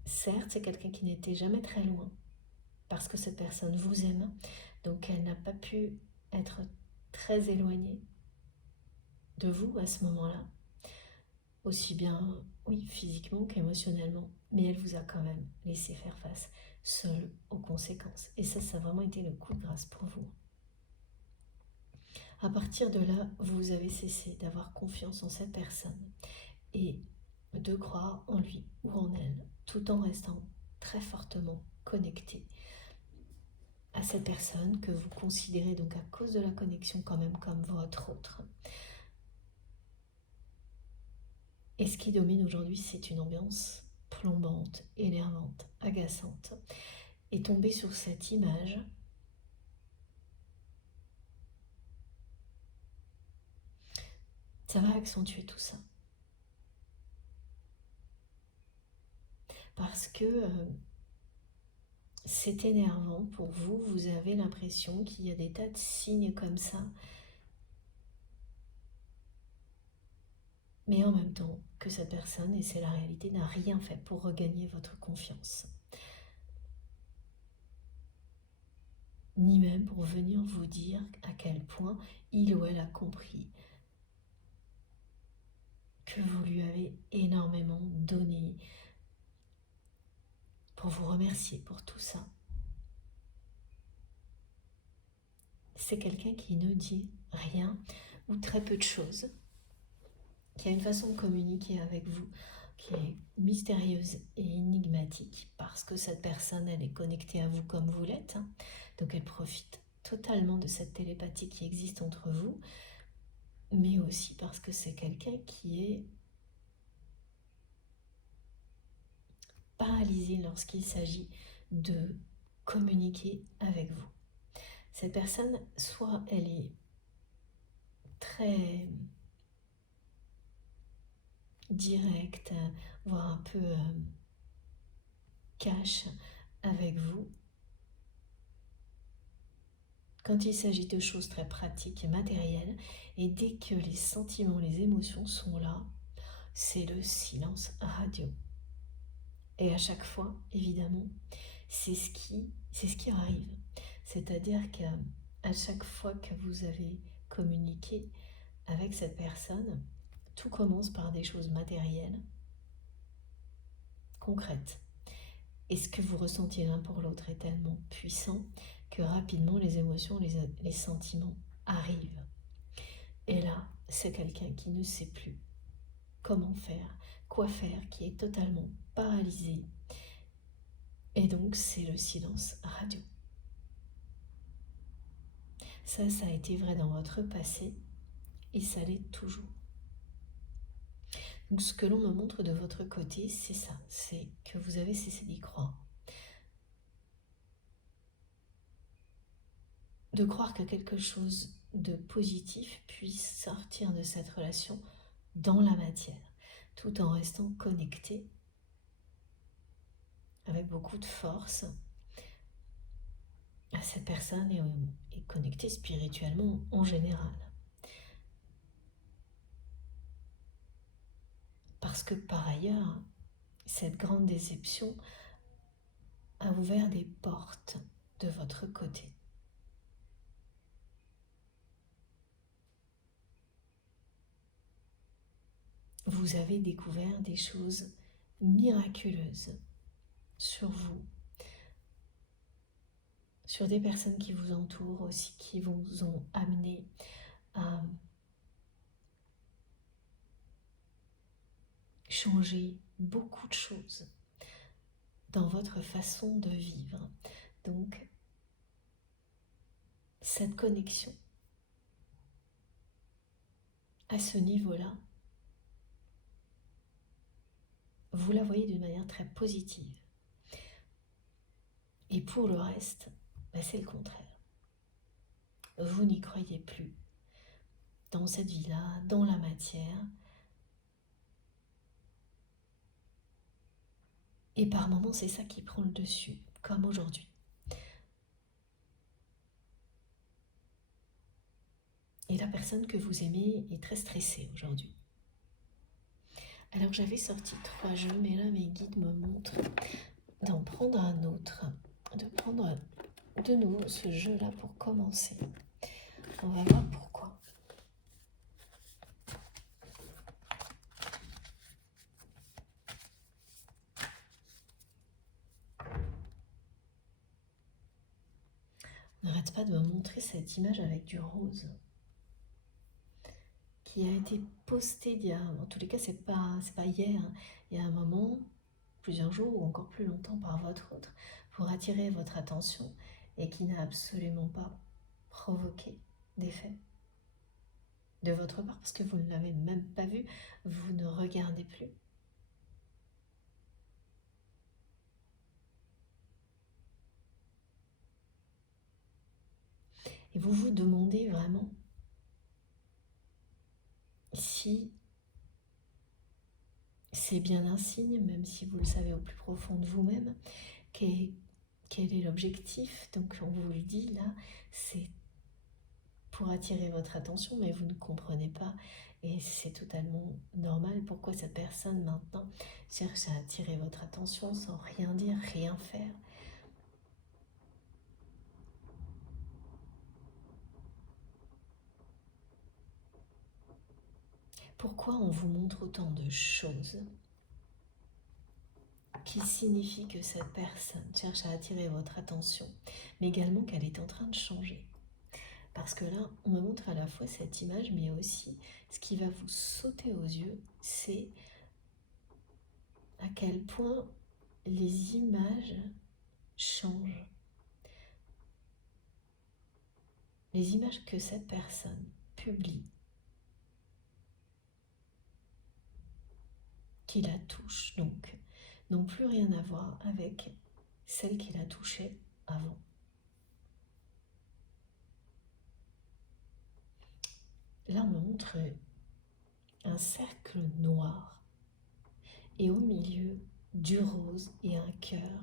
Certes, c'est quelqu'un qui n'était jamais très loin, parce que cette personne vous aime, donc elle n'a pas pu être très éloignée de vous à ce moment-là, aussi bien, oui, physiquement qu'émotionnellement, mais elle vous a quand même laissé faire face seule aux conséquences. Et ça a vraiment été le coup de grâce pour vous. À partir de là, vous avez cessé d'avoir confiance en cette personne et de croire en lui ou en elle, tout en restant très fortement connecté à cette personne que vous considérez donc à cause de la connexion quand même comme votre autre. Et ce qui domine aujourd'hui, c'est une ambiance plombante, énervante, agaçante. Et tomber sur cette image, ça va accentuer tout ça. Parce que c'est énervant pour vous, vous avez l'impression qu'il y a des tas de signes comme ça, mais en même temps que cette personne, et c'est la réalité, n'a rien fait pour regagner votre confiance. Ni même pour venir vous dire à quel point il ou elle a compris que vous lui avez énormément donné, pour vous remercier pour tout ça. C'est quelqu'un qui ne dit rien ou très peu de choses, qui a une façon de communiquer avec vous qui est mystérieuse et énigmatique, parce que cette personne, elle est connectée à vous comme vous l'êtes, donc elle profite totalement de cette télépathie qui existe entre vous, mais aussi parce que c'est quelqu'un qui est paralysé lorsqu'il s'agit de communiquer avec vous. Cette personne, soit elle est très directe, voire un peu cash avec vous, quand il s'agit de choses très pratiques et matérielles, et dès que les sentiments, les émotions sont là, c'est le silence radio. Et à chaque fois, évidemment, c'est ce qui arrive. C'est-à-dire qu'à chaque fois que vous avez communiqué avec cette personne, tout commence par des choses matérielles, concrètes. Et ce que vous ressentiez l'un pour l'autre est tellement puissant que rapidement les émotions, les sentiments arrivent. Et là, c'est quelqu'un qui ne sait plus comment faire, quoi faire, qui est totalement paralysé. Et donc, c'est le silence radio. Ça a été vrai dans votre passé et ça l'est toujours. Donc, ce que l'on me montre de votre côté, c'est ça, c'est que vous avez cessé d'y croire. De croire que quelque chose de positif puisse sortir de cette relation dans la matière, tout en restant connecté avec beaucoup de force à cette personne et connecté spirituellement en général. Parce que par ailleurs, cette grande déception a ouvert des portes de votre côté. Vous avez découvert des choses miraculeuses sur vous, sur des personnes qui vous entourent aussi, qui vous ont amené à changer beaucoup de choses dans votre façon de vivre. Donc, cette connexion, à ce niveau-là, vous la voyez d'une manière très positive. Et pour le reste, c'est le contraire. Vous n'y croyez plus dans cette vie-là, dans la matière. Et par moments, c'est ça qui prend le dessus. comme aujourd'hui. Et la personne que vous aimez est très stressée aujourd'hui. Alors j'avais sorti 3 jeux, mais là mes guides me montrent d'en prendre un autre, de prendre de nouveau ce jeu-là pour commencer. On va voir pourquoi. On n'arrête pas de me montrer cette image avec du rose qui a été postée il y a, en tous les cas c'est pas hier, hein, il y a un moment, plusieurs jours ou encore plus longtemps par votre autre, pour attirer votre attention et qui n'a absolument pas provoqué d'effet de votre part parce que vous ne l'avez même pas vu, vous ne regardez plus. Et vous vous demandez vraiment si c'est bien un signe, même si vous le savez au plus profond de vous-même, quel est l'objectif. Donc on vous le dit là, c'est pour attirer votre attention, mais vous ne comprenez pas. Et c'est totalement normal. Pourquoi cette personne maintenant cherche à attirer votre attention sans rien dire, rien faire? Pourquoi on vous montre autant de choses qui signifient que cette personne cherche à attirer votre attention, mais également qu'elle est en train de changer? Parce que là, on me montre à la fois cette image, mais aussi ce qui va vous sauter aux yeux, c'est à quel point les images changent. Les images que cette personne publie, qui la touchent donc, n'ont plus rien à voir avec celles qui la touchaient avant. Là, on me montre un cercle noir et au milieu du rose et un cœur.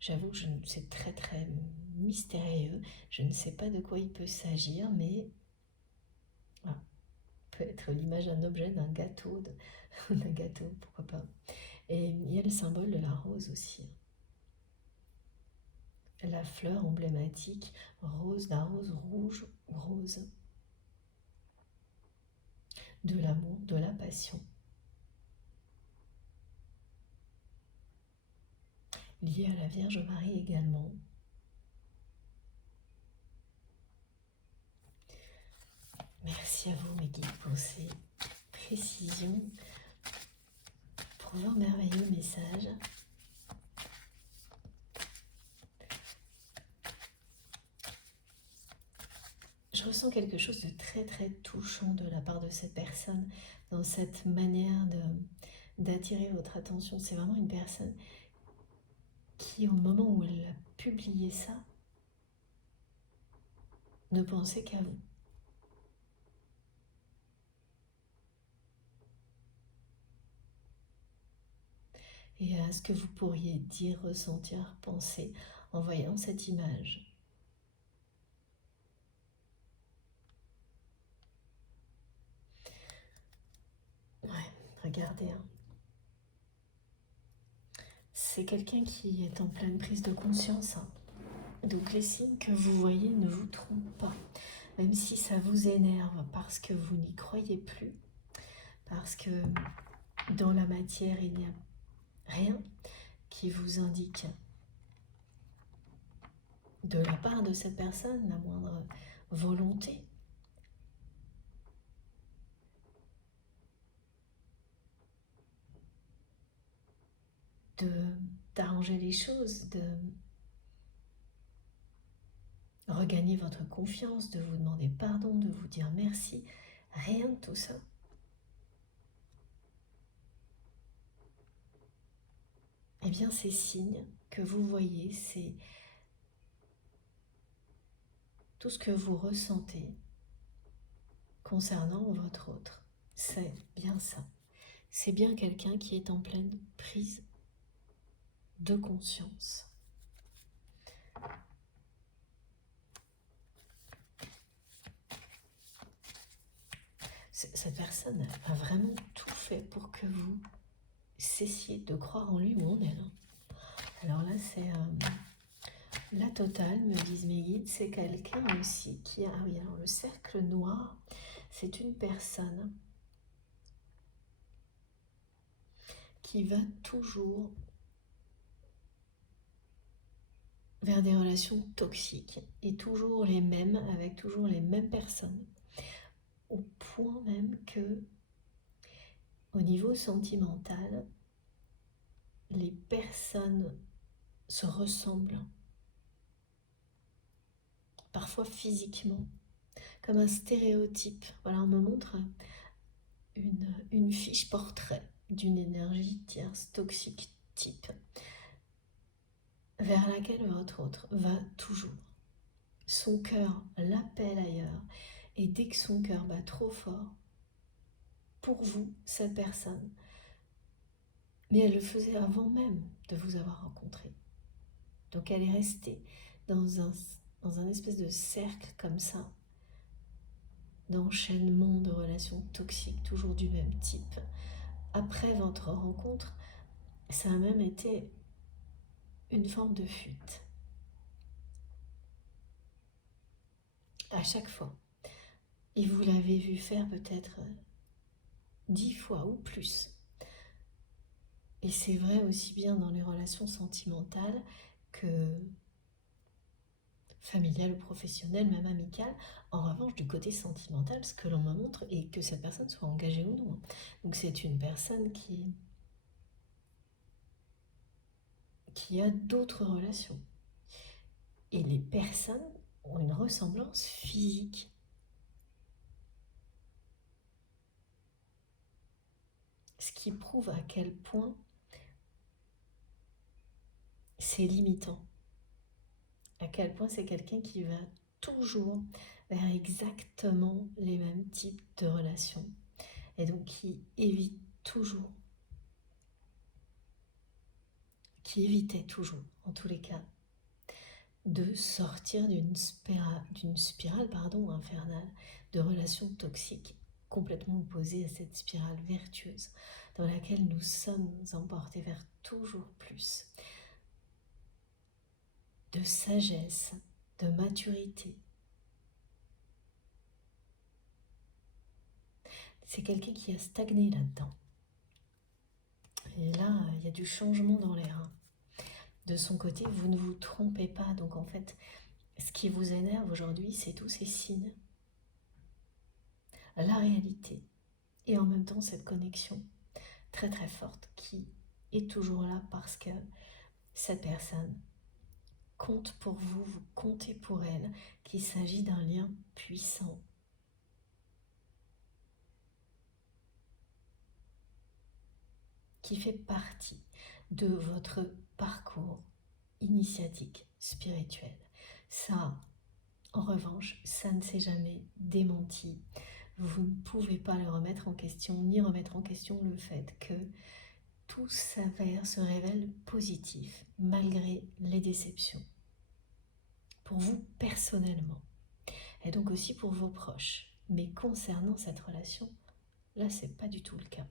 J'avoue que c'est très très mystérieux. Je ne sais pas de quoi il peut s'agir, mais voilà, peut être l'image d'un objet, d'un gâteau, d'un gâteau, pourquoi pas. Et il y a le symbole de la rose aussi. La fleur emblématique, rose, la rose rouge ou rose, de l'amour, de la passion. Liée à la Vierge Marie également. Merci à vous mes guides pour ces précisions, pour vos merveilleux messages. Je ressens quelque chose de très très touchant de la part de cette personne dans cette manière d'attirer votre attention. C'est vraiment une personne qui, au moment où elle a publié ça, ne pensait qu'à vous. Et à ce que vous pourriez dire, ressentir, penser en voyant cette image. Ouais, regardez. Hein. C'est quelqu'un qui est en pleine prise de conscience. Hein. Donc les signes que vous voyez ne vous trompent pas. Même si ça vous énerve parce que vous n'y croyez plus, parce que dans la matière il n'y a rien qui vous indique de la part de cette personne la moindre volonté d'arranger les choses, de regagner votre confiance, de vous demander pardon, de vous dire merci. Rien de tout ça. Eh bien, ces signes que vous voyez, c'est tout ce que vous ressentez concernant votre autre. C'est bien ça. c'est bien quelqu'un qui est en pleine prise de conscience. Cette personne a vraiment tout fait pour que vous cessiez de croire en lui ou en elle. Alors là, c'est la totale, me disent mes guides. C'est quelqu'un aussi qui a... Ah oui, alors le cercle noir, c'est une personne qui va toujours vers des relations toxiques et toujours les mêmes, avec toujours les mêmes personnes, au point même que au niveau sentimental, les personnes se ressemblent, parfois physiquement, comme un stéréotype. Voilà, on me montre une fiche portrait d'une énergie tierce toxique type vers laquelle votre autre va toujours. Son cœur l'appelle ailleurs, et dès que son cœur bat trop fort, pour vous, cette personne, mais elle le faisait avant même de vous avoir rencontré. Donc elle est restée dans un espèce de cercle comme ça, d'enchaînement de relations toxiques, toujours du même type. Après votre rencontre, ça a même été une forme de fuite. À chaque fois. Et vous l'avez vu faire peut-être 10 fois ou plus. Et c'est vrai aussi bien dans les relations sentimentales que familiales ou professionnelles, même amicales. En revanche, du côté sentimental, ce que l'on me montre est que cette personne soit engagée ou non. Donc c'est une personne qui a d'autres relations. Et les personnes ont une ressemblance physique. Ce qui prouve à quel point c'est limitant. À quel point c'est quelqu'un qui va toujours vers exactement les mêmes types de relations. Et donc qui évite toujours, qui évitait toujours, en tous les cas, de sortir d'une spirale infernale de relations toxiques, complètement opposées à cette spirale vertueuse dans laquelle nous sommes emportés vers toujours plus de sagesse, de maturité. C'est quelqu'un qui a stagné là-dedans. Et là, il y a du changement dans l'air. De son côté, vous ne vous trompez pas. Donc en fait, ce qui vous énerve aujourd'hui, c'est tous ces signes. La réalité. Et en même temps, cette connexion très très forte qui est toujours là parce que cette personne compte pour vous, vous comptez pour elle, qu'il s'agit d'un lien puissant. Qui fait partie de votre parcours initiatique spirituel. Ça, en revanche, ça ne s'est jamais démenti. Vous ne pouvez pas le remettre en question, ni remettre en question le fait que tout s'avère, se révèle positif, malgré les déceptions. Pour vous personnellement, et donc aussi pour vos proches. Mais concernant cette relation, là, c'est pas du tout le cas.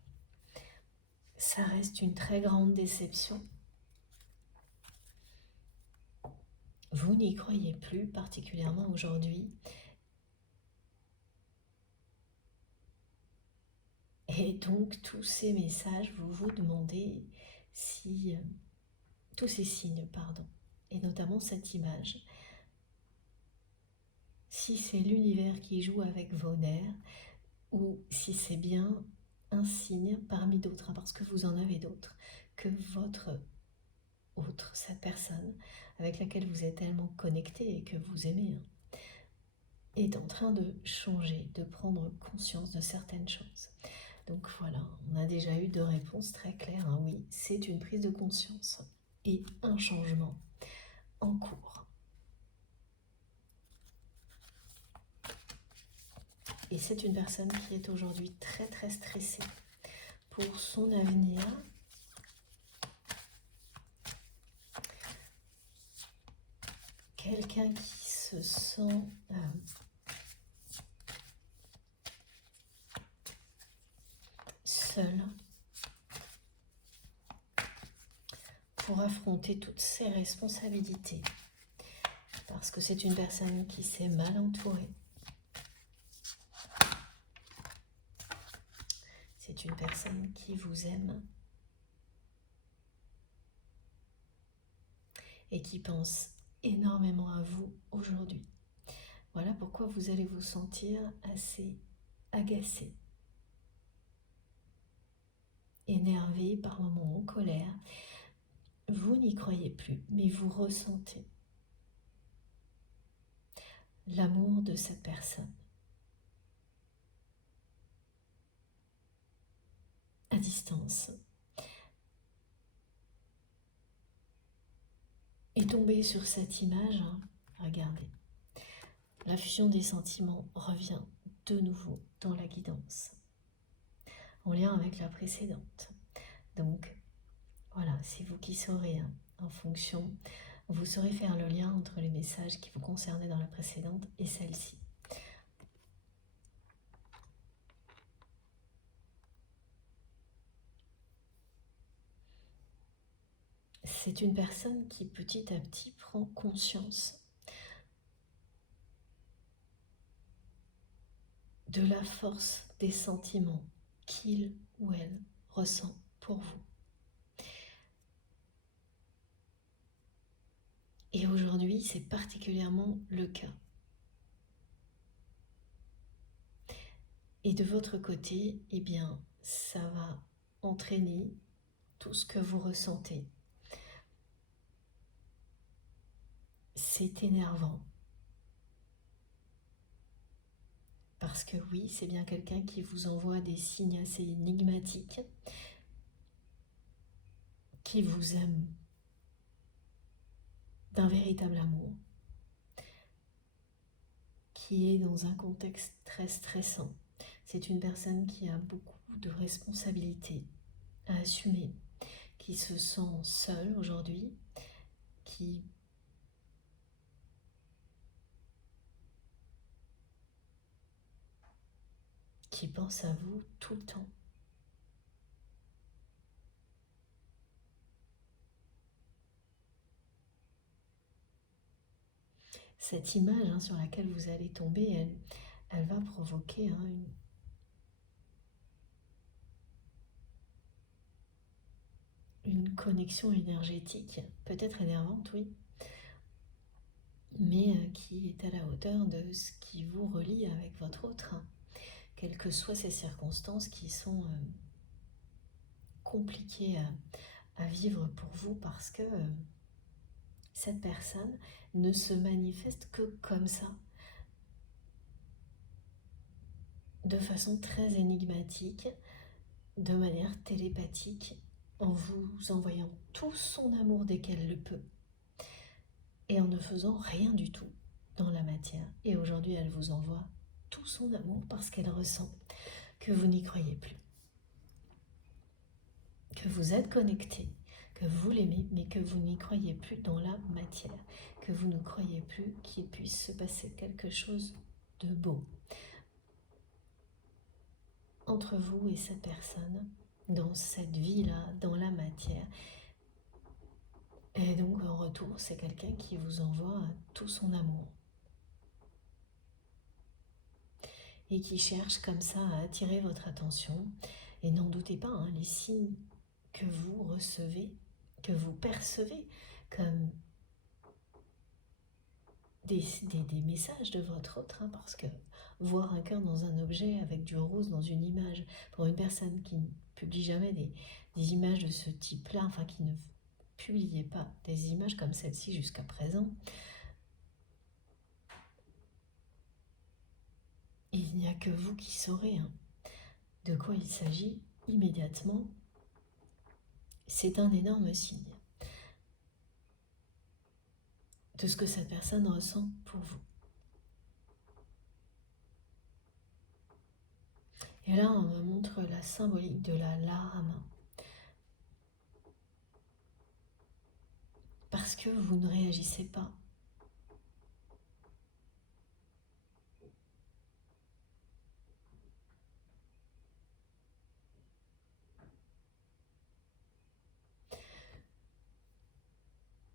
Ça reste une très grande déception. Vous n'y croyez plus, particulièrement aujourd'hui. Et donc, tous ces messages, vous vous demandez si... tous ces signes, pardon, et notamment cette image, si c'est l'univers qui joue avec vos nerfs, ou si c'est bien un signe parmi d'autres, parce que vous en avez d'autres, que votre autre, cette personne avec laquelle vous êtes tellement connecté et que vous aimez, est en train de changer, de prendre conscience de certaines choses. Donc voilà, on a déjà eu 2 réponses très claires. Oui, c'est une prise de conscience et un changement en cours. Et c'est une personne qui est aujourd'hui très très stressée pour son avenir. Quelqu'un qui se sent seul pour affronter toutes ses responsabilités. Parce que c'est une personne qui s'est mal entourée. C'est une personne qui vous aime et qui pense énormément à vous aujourd'hui. Voilà pourquoi vous allez vous sentir assez agacé, énervé, par moments en colère. Vous n'y croyez plus, mais vous ressentez l'amour de cette personne. À distance. Et tombez sur cette image, regardez. La fusion des sentiments revient de nouveau dans la guidance, en lien avec la précédente. Donc, voilà, c'est vous qui saurez, en fonction, vous saurez faire le lien entre les messages qui vous concernaient dans la précédente et celle-ci. C'est une personne qui petit à petit prend conscience de la force des sentiments qu'il ou elle ressent pour vous. Et aujourd'hui, c'est particulièrement le cas. Et de votre côté, eh bien, ça va entraîner tout ce que vous ressentez. C'est énervant. Parce que oui, c'est bien quelqu'un qui vous envoie des signes assez énigmatiques, qui vous aime d'un véritable amour, qui est dans un contexte très stressant. C'est une personne qui a beaucoup de responsabilités à assumer, qui se sent seule aujourd'hui, qui pense à vous tout le temps. Cette image sur laquelle vous allez tomber, elle va provoquer une connexion énergétique, peut-être énervante, oui, mais qui est à la hauteur de ce qui vous relie avec votre autre, quelles que soient ces circonstances qui sont compliquées à vivre pour vous, parce que cette personne ne se manifeste que comme ça, de façon très énigmatique, de manière télépathique, en vous envoyant tout son amour dès qu'elle le peut, et en ne faisant rien du tout dans la matière. Et aujourd'hui, elle vous envoie tout son amour parce qu'elle ressent que vous n'y croyez plus, que vous êtes connecté, que vous l'aimez, mais que vous n'y croyez plus dans la matière, que vous ne croyez plus qu'il puisse se passer quelque chose de beau entre vous et cette personne, dans cette vie-là, dans la matière. Et donc en retour, c'est quelqu'un qui vous envoie tout son amour et qui cherche comme ça à attirer votre attention. Et n'en doutez pas, les signes que vous recevez, que vous percevez comme des messages de votre autre, parce que voir un cœur dans un objet avec du rose dans une image, pour une personne qui ne publie jamais des images de ce type-là, enfin qui ne publiait pas des images comme celle-ci jusqu'à présent, il n'y a que vous qui saurez de quoi il s'agit immédiatement. C'est un énorme signe de ce que cette personne ressent pour vous. Et là, on me montre la symbolique de la larme. Parce que vous ne réagissez pas.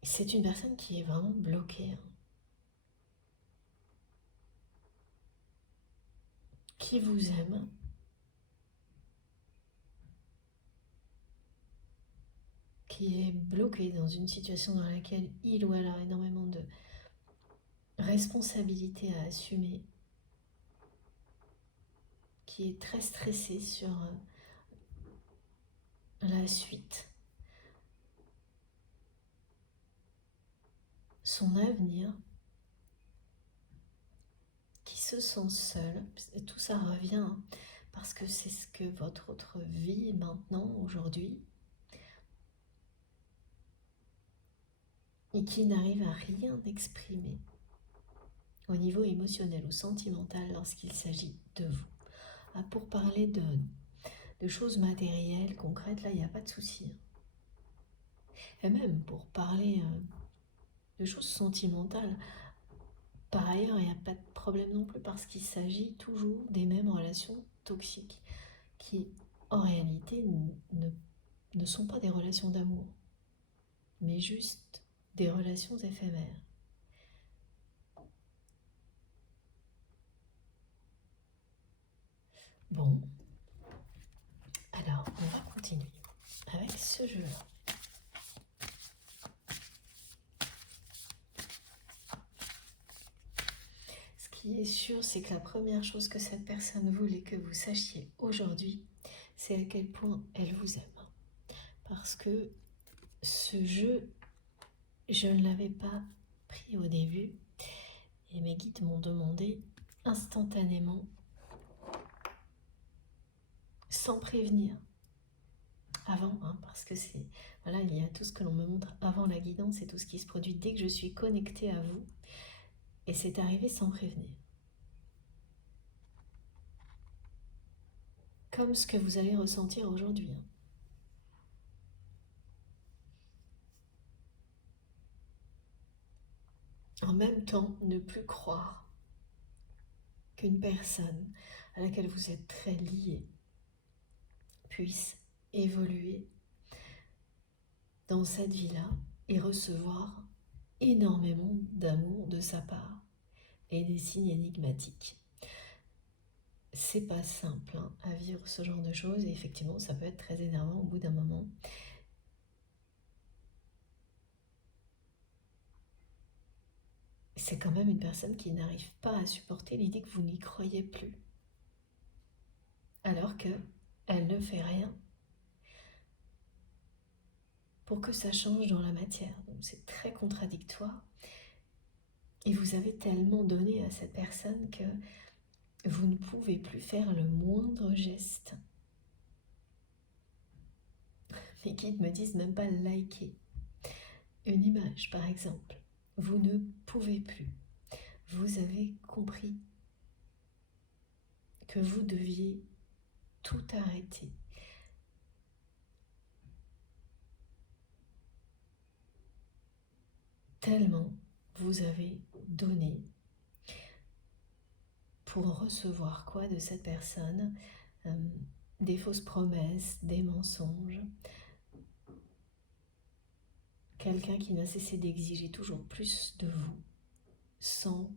C'est une personne qui est vraiment bloquée, hein, qui vous aime, qui est bloquée dans une situation dans laquelle il ou elle a énormément de responsabilités à assumer, qui est très stressé sur la suite, son avenir, qui se sent seul. Et tout ça revient hein, parce que c'est ce que votre autre vie maintenant, aujourd'hui, et qui n'arrive à rien exprimer au niveau émotionnel ou sentimental lorsqu'il s'agit de vous. Ah, pour parler de choses matérielles, concrètes, là, il n'y a pas de souci. Et même pour parler de choses sentimentales, par ailleurs, il n'y a pas de problème non plus parce qu'il s'agit toujours des mêmes relations toxiques qui, en réalité, ne sont pas des relations d'amour, mais juste des relations éphémères. Bon, alors on va continuer avec ce jeu-là. Ce qui est sûr, c'est que la première chose que cette personne voulait que vous sachiez aujourd'hui, c'est à quel point elle vous aime. Parce que ce jeu, je ne l'avais pas pris au début et mes guides m'ont demandé instantanément, sans prévenir, avant, hein, parce que c'est, voilà, il y a tout ce que l'on me montre avant la guidance et tout ce qui se produit dès que je suis connectée à vous, et c'est arrivé sans prévenir. Comme ce que vous allez ressentir aujourd'hui. Hein. En même temps, ne plus croire qu'une personne à laquelle vous êtes très lié puisse évoluer dans cette vie-là et recevoir énormément d'amour de sa part et des signes énigmatiques. C'est pas simple hein, à vivre ce genre de choses et effectivement ça peut être très énervant au bout d'un moment. C'est quand même une personne qui n'arrive pas à supporter l'idée que vous n'y croyez plus. Alors qu'elle ne fait rien pour que ça change dans la matière. Donc c'est très contradictoire. Et vous avez tellement donné à cette personne que vous ne pouvez plus faire le moindre geste. Les guides me disent même pas liker une image, par exemple. Vous ne pouvez plus. Vous avez compris que vous deviez tout arrêter. Tellement vous avez donné pour recevoir quoi de cette personne? Des fausses promesses, des mensonges, quelqu'un qui n'a cessé d'exiger toujours plus de vous, sans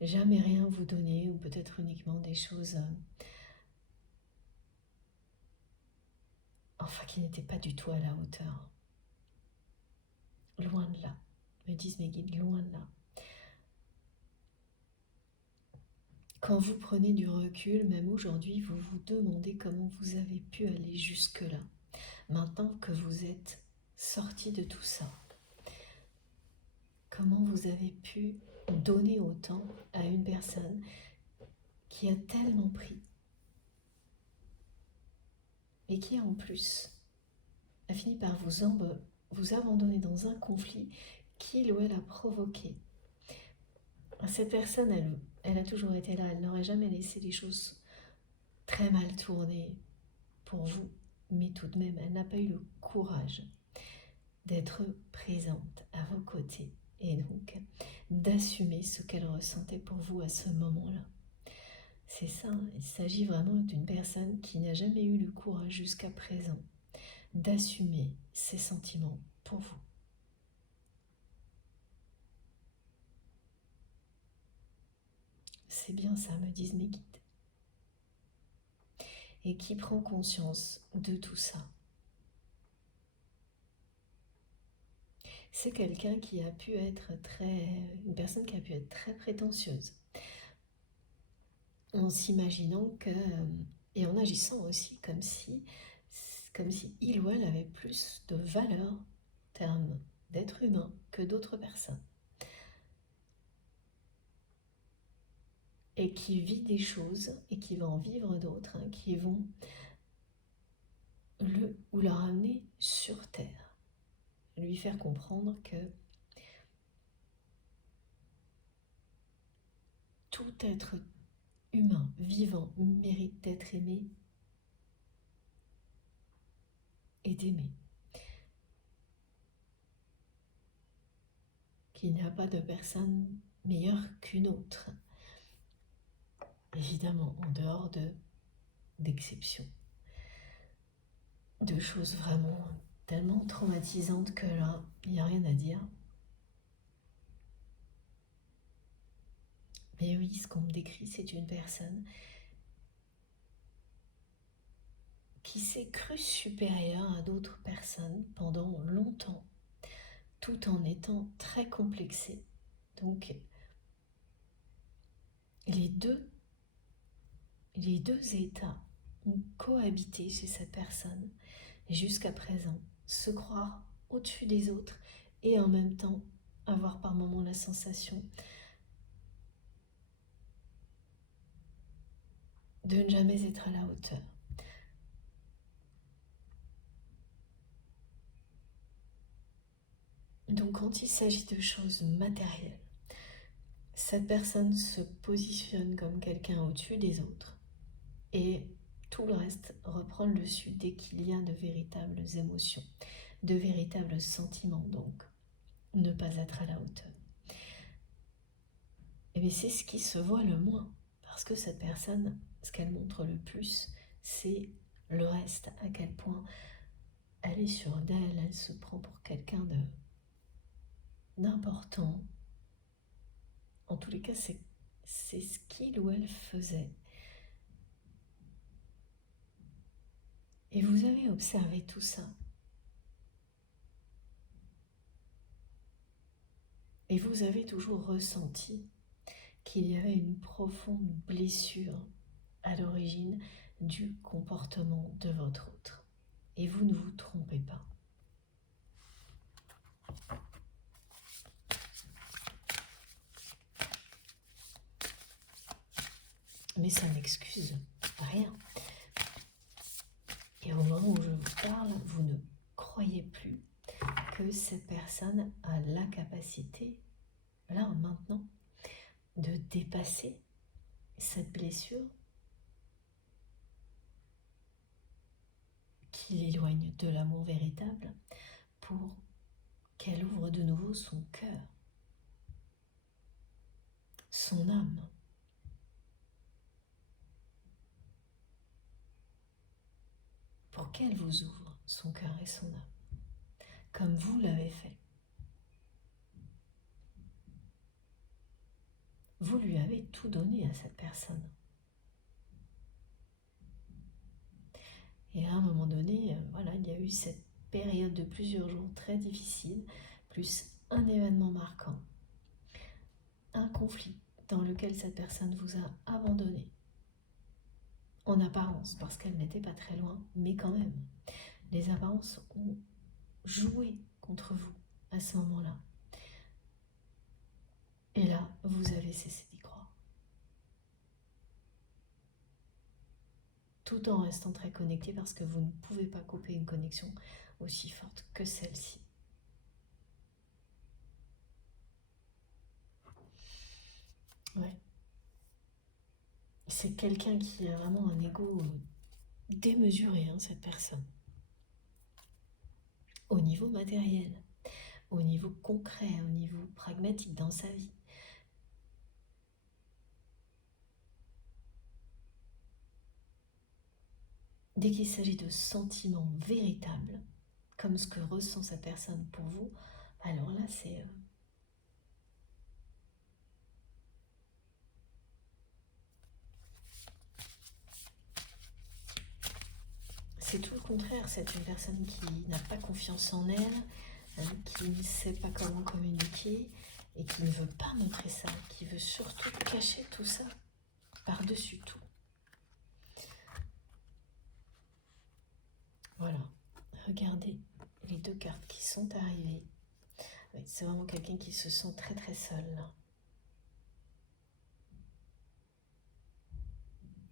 jamais rien vous donner, ou peut-être uniquement des choses enfin qui n'étaient pas du tout à la hauteur. Loin de là, me disent mes guides, loin de là. Quand vous prenez du recul, même aujourd'hui, vous vous demandez comment vous avez pu aller jusque-là. Maintenant que vous êtes sorti de tout ça, comment vous avez pu donner autant à une personne qui a tellement pris et qui en plus a fini par vous abandonner dans un conflit qu'il ou elle a provoqué. Cette personne, elle a toujours été là, elle n'aurait jamais laissé les choses très mal tourné pour vous, mais tout de même, elle n'a pas eu le courage d'être présente à vos côtés et donc d'assumer ce qu'elle ressentait pour vous à ce moment-là. C'est ça, il s'agit vraiment d'une personne qui n'a jamais eu le courage jusqu'à présent d'assumer ses sentiments pour vous. C'est bien ça, me disent mes guides. Et qui prend conscience de tout ça. C'est quelqu'un qui a pu être une personne qui a pu être très prétentieuse, en s'imaginant que, et en agissant aussi comme si il ou elle avait plus de valeur en termes d'être humain que d'autres personnes. Et qui vit des choses et qui va en vivre d'autres, qui vont le ou la ramener sur terre, lui faire comprendre que tout être humain, vivant, mérite d'être aimé et d'aimer. Qu'il n'y a pas de personne meilleure qu'une autre, évidemment en dehors d'exceptions, de choses vraiment tellement traumatisantes que là, il n'y a rien à dire. Mais oui, ce qu'on me décrit, c'est une personne qui s'est crue supérieure à d'autres personnes pendant longtemps, tout en étant très complexée. Donc, les deux états ont cohabité chez cette personne jusqu'à présent, se croire au-dessus des autres et en même temps avoir par moments la sensation de ne jamais être à la hauteur. Donc quand il s'agit de choses matérielles, cette personne se positionne comme quelqu'un au-dessus des autres et tout le reste reprend le dessus dès qu'il y a de véritables émotions, de véritables sentiments, donc ne pas être à la hauteur. Et bien c'est ce qui se voit le moins, parce que cette personne, ce qu'elle montre le plus, c'est le reste, à quel point elle est sûre d'elle, elle se prend pour quelqu'un d'important. En tous les cas, c'est ce qu'il ou elle faisait. Et vous avez observé tout ça. Et vous avez toujours ressenti qu'il y avait une profonde blessure à l'origine du comportement de votre autre. Et vous ne vous trompez pas. Mais ça n'excuse rien. Et au moment où je vous parle, vous ne croyez plus que cette personne a la capacité, là, maintenant, de dépasser cette blessure qui l'éloigne de l'amour véritable pour qu'elle ouvre de nouveau son cœur, son âme. Pour qu'elle vous ouvre son cœur et son âme, comme vous l'avez fait. Vous lui avez tout donné à cette personne. Et à un moment donné, voilà, il y a eu cette période de plusieurs jours très difficile, plus un événement marquant, un conflit dans lequel cette personne vous a abandonné. En apparence, parce qu'elle n'était pas très loin, mais quand même, les apparences ont joué contre vous à ce moment-là. Et là, vous avez cessé d'y croire. Tout en restant très connecté parce que vous ne pouvez pas couper une connexion aussi forte que celle-ci. Ouais. C'est quelqu'un qui a vraiment un ego démesuré, hein, cette personne. Au niveau matériel, au niveau concret, au niveau pragmatique dans sa vie. Dès qu'il s'agit de sentiments véritables, comme ce que ressent cette personne pour vous, alors là, c'est tout le contraire. C'est une personne qui n'a pas confiance en elle, qui ne sait pas comment communiquer et qui ne veut pas montrer ça, qui veut surtout cacher tout ça par-dessus tout. Voilà, regardez les deux cartes qui sont arrivées. Oui, c'est vraiment quelqu'un qui se sent très très seul là.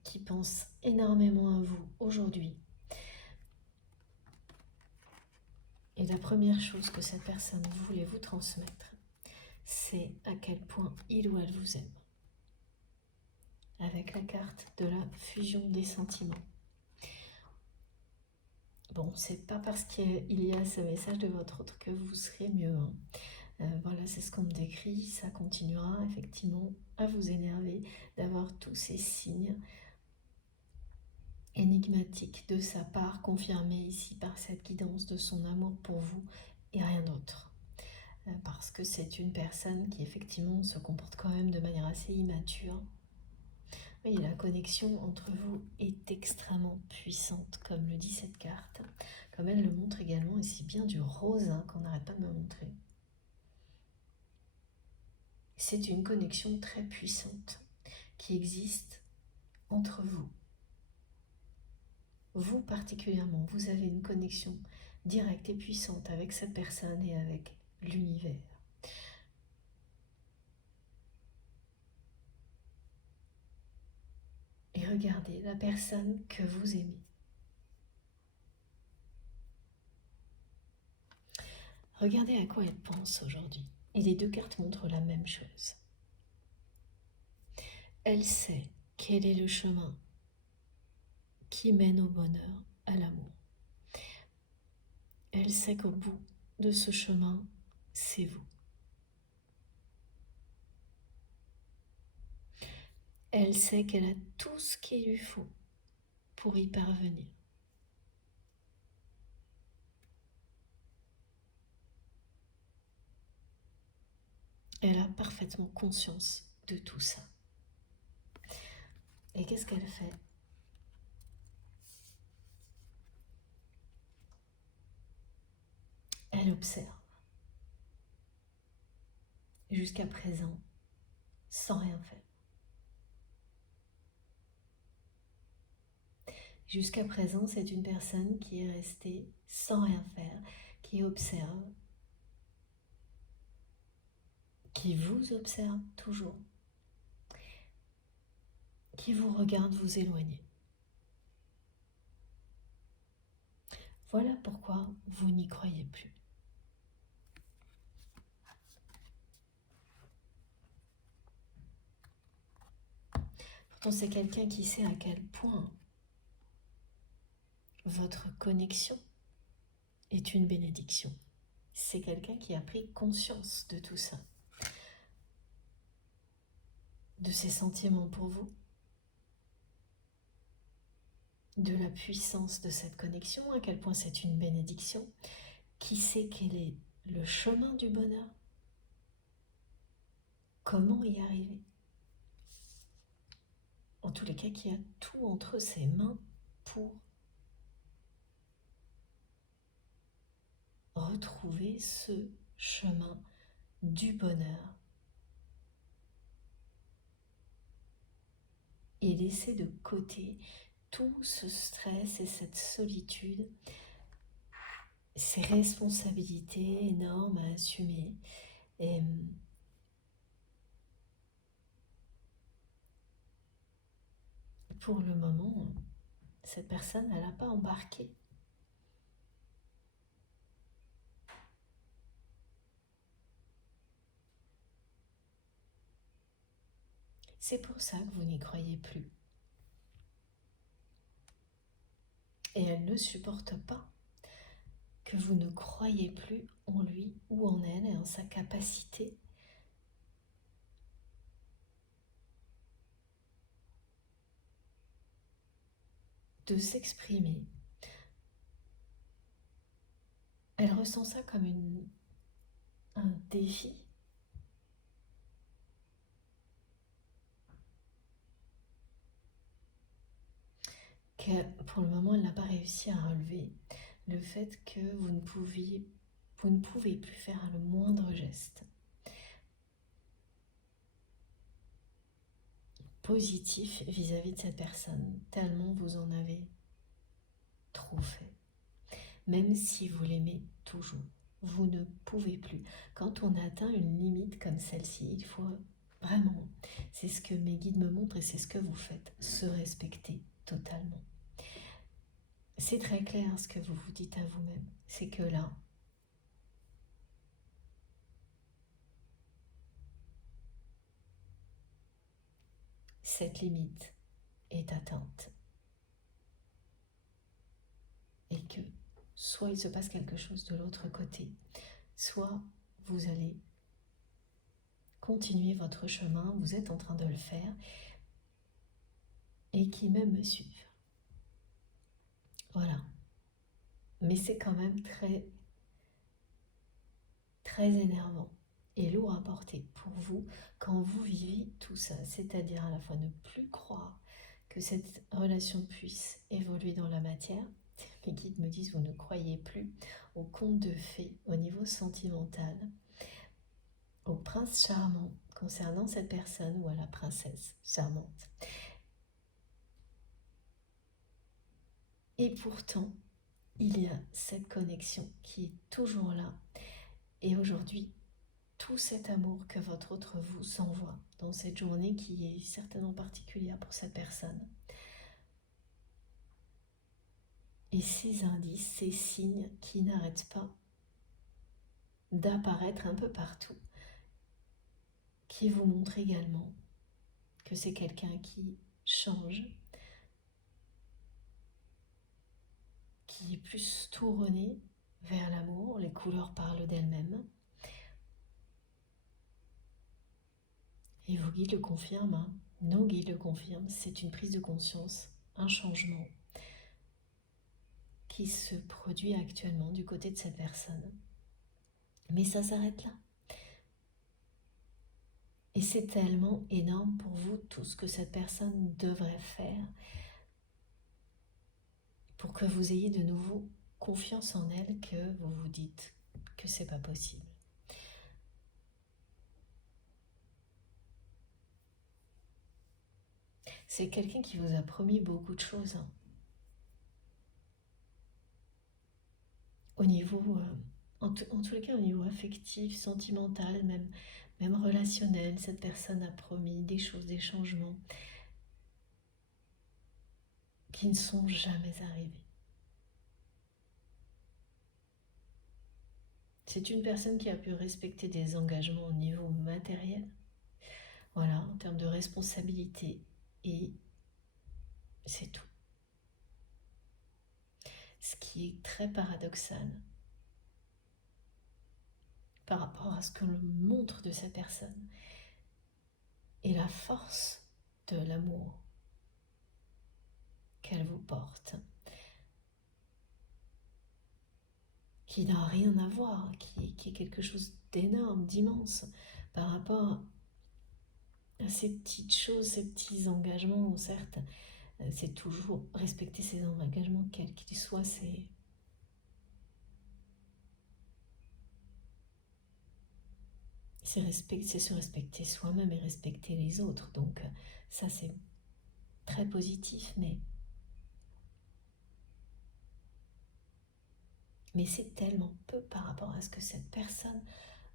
Qui pense énormément à vous aujourd'hui. Et la première chose que cette personne voulait vous transmettre, c'est à quel point il ou elle vous aime. Avec la carte de la fusion des sentiments. Bon, c'est pas parce qu'il y a ce message de votre autre que vous serez mieux, hein. Voilà, c'est ce qu'on me décrit. Ça continuera effectivement à vous énerver d'avoir tous ces signes énigmatiques de sa part, confirmés ici par cette guidance de son amour pour vous et rien d'autre. Parce que c'est une personne qui effectivement se comporte quand même de manière assez immature. Oui, la connexion entre vous est extrêmement puissante, comme le dit cette carte, comme elle le montre également, et c'est bien du rose qu'on n'arrête pas de me montrer. C'est une connexion très puissante qui existe entre vous. Vous particulièrement, vous avez une connexion directe et puissante avec cette personne et avec l'univers. Et regardez la personne que vous aimez. Regardez à quoi elle pense aujourd'hui. Et les deux cartes montrent la même chose. Elle sait quel est le chemin qui mène au bonheur, à l'amour. Elle sait qu'au bout de ce chemin, c'est vous. Elle sait qu'elle a tout ce qu'il lui faut pour y parvenir. Elle a parfaitement conscience de tout ça. Et qu'est-ce qu'elle fait? Elle observe. Jusqu'à présent, sans rien faire. Jusqu'à présent, c'est une personne qui est restée sans rien faire, qui observe, qui vous observe toujours, qui vous regarde vous éloigner. Voilà pourquoi vous n'y croyez plus. Pourtant, c'est quelqu'un qui sait à quel point votre connexion est une bénédiction. C'est quelqu'un qui a pris conscience de tout ça, de ses sentiments pour vous, de la puissance de cette connexion, à quel point c'est une bénédiction, qui sait quel est le chemin du bonheur, comment y arriver. En tous les cas, qui a tout entre ses mains pour retrouver ce chemin du bonheur et laisser de côté tout ce stress et cette solitude, ces responsabilités énormes à assumer. Et pour le moment, cette personne, elle n'a pas embarqué. C'est pour ça que vous n'y croyez plus. Et elle ne supporte pas que vous ne croyez plus en lui ou en elle et en sa capacité de s'exprimer. Elle ressent ça comme un défi que pour le moment elle n'a pas réussi à relever. Le fait que vous ne pouvez plus faire le moindre geste positif vis-à-vis de cette personne, tellement vous en avez trop fait. Même si vous l'aimez toujours, vous ne pouvez plus. Quand on atteint une limite comme celle-ci, il faut vraiment, c'est ce que mes guides me montrent et c'est ce que vous faites, se respecter totalement. C'est très clair ce que vous vous dites à vous-même, c'est que là, cette limite est atteinte et que soit il se passe quelque chose de l'autre côté, soit vous allez continuer votre chemin, vous êtes en train de le faire, et qui même me suivent. Voilà. Mais c'est quand même très, très énervant et lourd à porter pour vous quand vous vivez tout ça, c'est-à-dire à la fois ne plus croire que cette relation puisse évoluer dans la matière. Mes guides me disent, vous ne croyez plus au conte de fées au niveau sentimental, au prince charmant concernant cette personne ou à la princesse charmante. Et pourtant, il y a cette connexion qui est toujours là. Et aujourd'hui, tout cet amour que votre autre vous envoie dans cette journée qui est certainement particulière pour cette personne. Et ces indices, ces signes qui n'arrêtent pas d'apparaître un peu partout, qui vous montrent également que c'est quelqu'un qui change, qui est plus tourné vers l'amour, les couleurs parlent d'elles-mêmes. Et vos guides le confirment, hein. Nos guides le confirment, c'est une prise de conscience, un changement qui se produit actuellement du côté de cette personne. Mais ça s'arrête là. Et c'est tellement énorme pour vous tout ce que cette personne devrait faire pour que vous ayez de nouveau confiance en elle que vous vous dites que c'est pas possible. C'est quelqu'un qui vous a promis beaucoup de choses, hein. Au niveau, en tous les cas, au niveau affectif, sentimental, même relationnel, cette personne a promis des choses, des changements qui ne sont jamais arrivés. C'est une personne qui a pu respecter des engagements au niveau matériel, voilà, en termes de responsabilité, et c'est tout. Ce qui est très paradoxal par rapport à ce que l'on montre de cette personne et la force de l'amour qu'elle vous porte, qui n'a rien à voir, qui est quelque chose d'énorme, d'immense par rapport à ces petites choses, ces petits engagements. Certes, c'est toujours respecter ses engagements, quels qu'ils soient, c'est se respecter soi-même et respecter les autres. Donc ça, c'est très positif, mais c'est tellement peu par rapport à ce que cette personne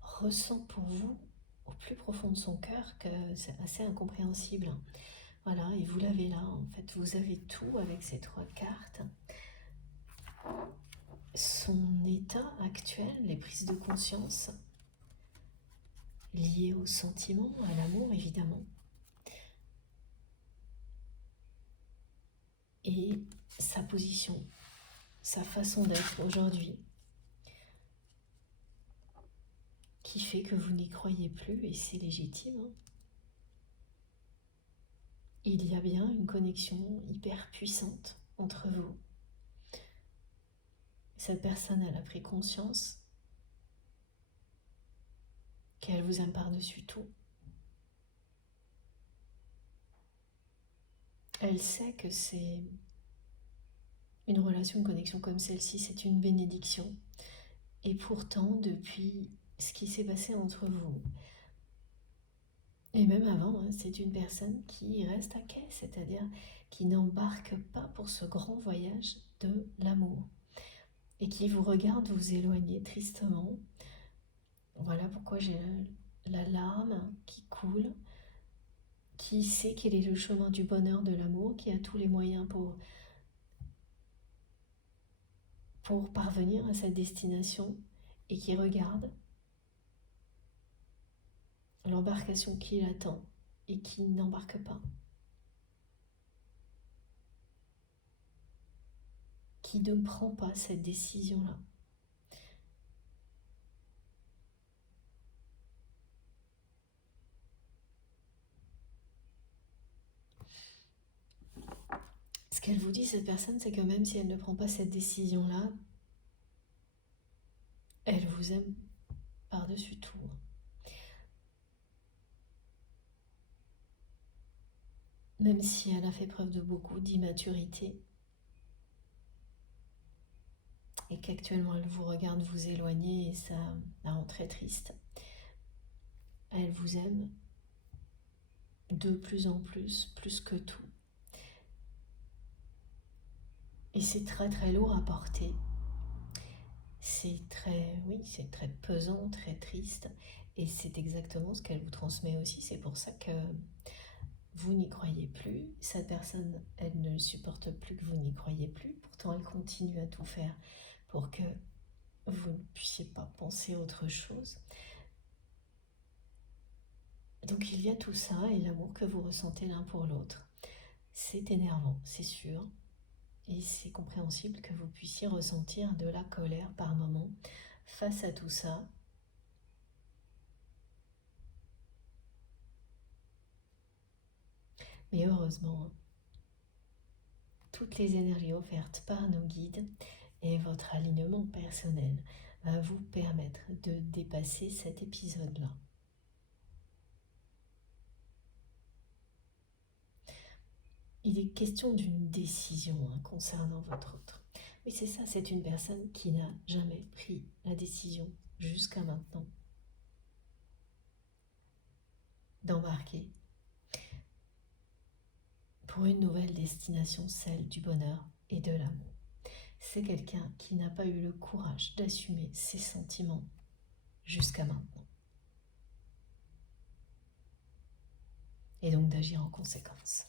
ressent pour vous au plus profond de son cœur que c'est assez incompréhensible. Voilà, et vous l'avez là, en fait, vous avez tout avec ces 3 cartes. Son état actuel, les prises de conscience liées au sentiment, à l'amour évidemment, et sa position sa façon d'être aujourd'hui qui fait que vous n'y croyez plus et c'est légitime, hein. Il y a bien une connexion hyper puissante entre vous. Cette personne, elle a pris conscience qu'elle vous aime par-dessus tout. Elle sait que c'est une relation, une connexion comme celle-ci, c'est une bénédiction. Et pourtant, depuis ce qui s'est passé entre vous, et même avant, hein, c'est une personne qui reste à quai, c'est-à-dire qui n'embarque pas pour ce grand voyage de l'amour et qui vous regarde vous éloigner tristement. Voilà pourquoi j'ai la larme qui coule, qui sait quel est le chemin du bonheur, de l'amour, qui a tous les moyens pour parvenir à cette destination et qui regarde l'embarcation qui l'attend et qui n'embarque pas, qui ne prend pas cette décision-là. Ce qu'elle vous dit, cette personne, c'est que même si elle ne prend pas cette décision-là, elle vous aime par-dessus tout. Même si elle a fait preuve de beaucoup d'immaturité et qu'actuellement elle vous regarde vous éloigner et ça la rend très triste, elle vous aime de plus en plus que tout. Et c'est très très lourd à porter. C'est très, oui, c'est très pesant, très triste. Et c'est exactement ce qu'elle vous transmet aussi. C'est pour ça que vous n'y croyez plus. Cette personne, elle ne supporte plus que vous n'y croyez plus. Pourtant, elle continue à tout faire pour que vous ne puissiez pas penser autre chose. Donc il y a tout ça et l'amour que vous ressentez l'un pour l'autre. C'est énervant, c'est sûr. Et c'est compréhensible que vous puissiez ressentir de la colère par moment face à tout ça. Mais heureusement, toutes les énergies offertes par nos guides et votre alignement personnel va vous permettre de dépasser cet épisode-là. Il est question d'une décision concernant votre autre. Oui, c'est ça, c'est une personne qui n'a jamais pris la décision jusqu'à maintenant d'embarquer pour une nouvelle destination, celle du bonheur et de l'amour. C'est quelqu'un qui n'a pas eu le courage d'assumer ses sentiments jusqu'à maintenant. Et donc d'agir en conséquence.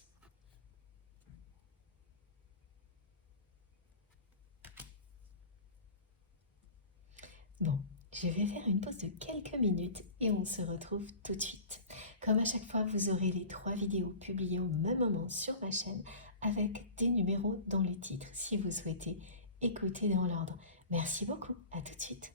Bon, je vais faire une pause de quelques minutes et on se retrouve tout de suite. Comme à chaque fois, vous aurez les 3 vidéos publiées au même moment sur ma chaîne avec des numéros dans les titres si vous souhaitez écouter dans l'ordre. Merci beaucoup, à tout de suite.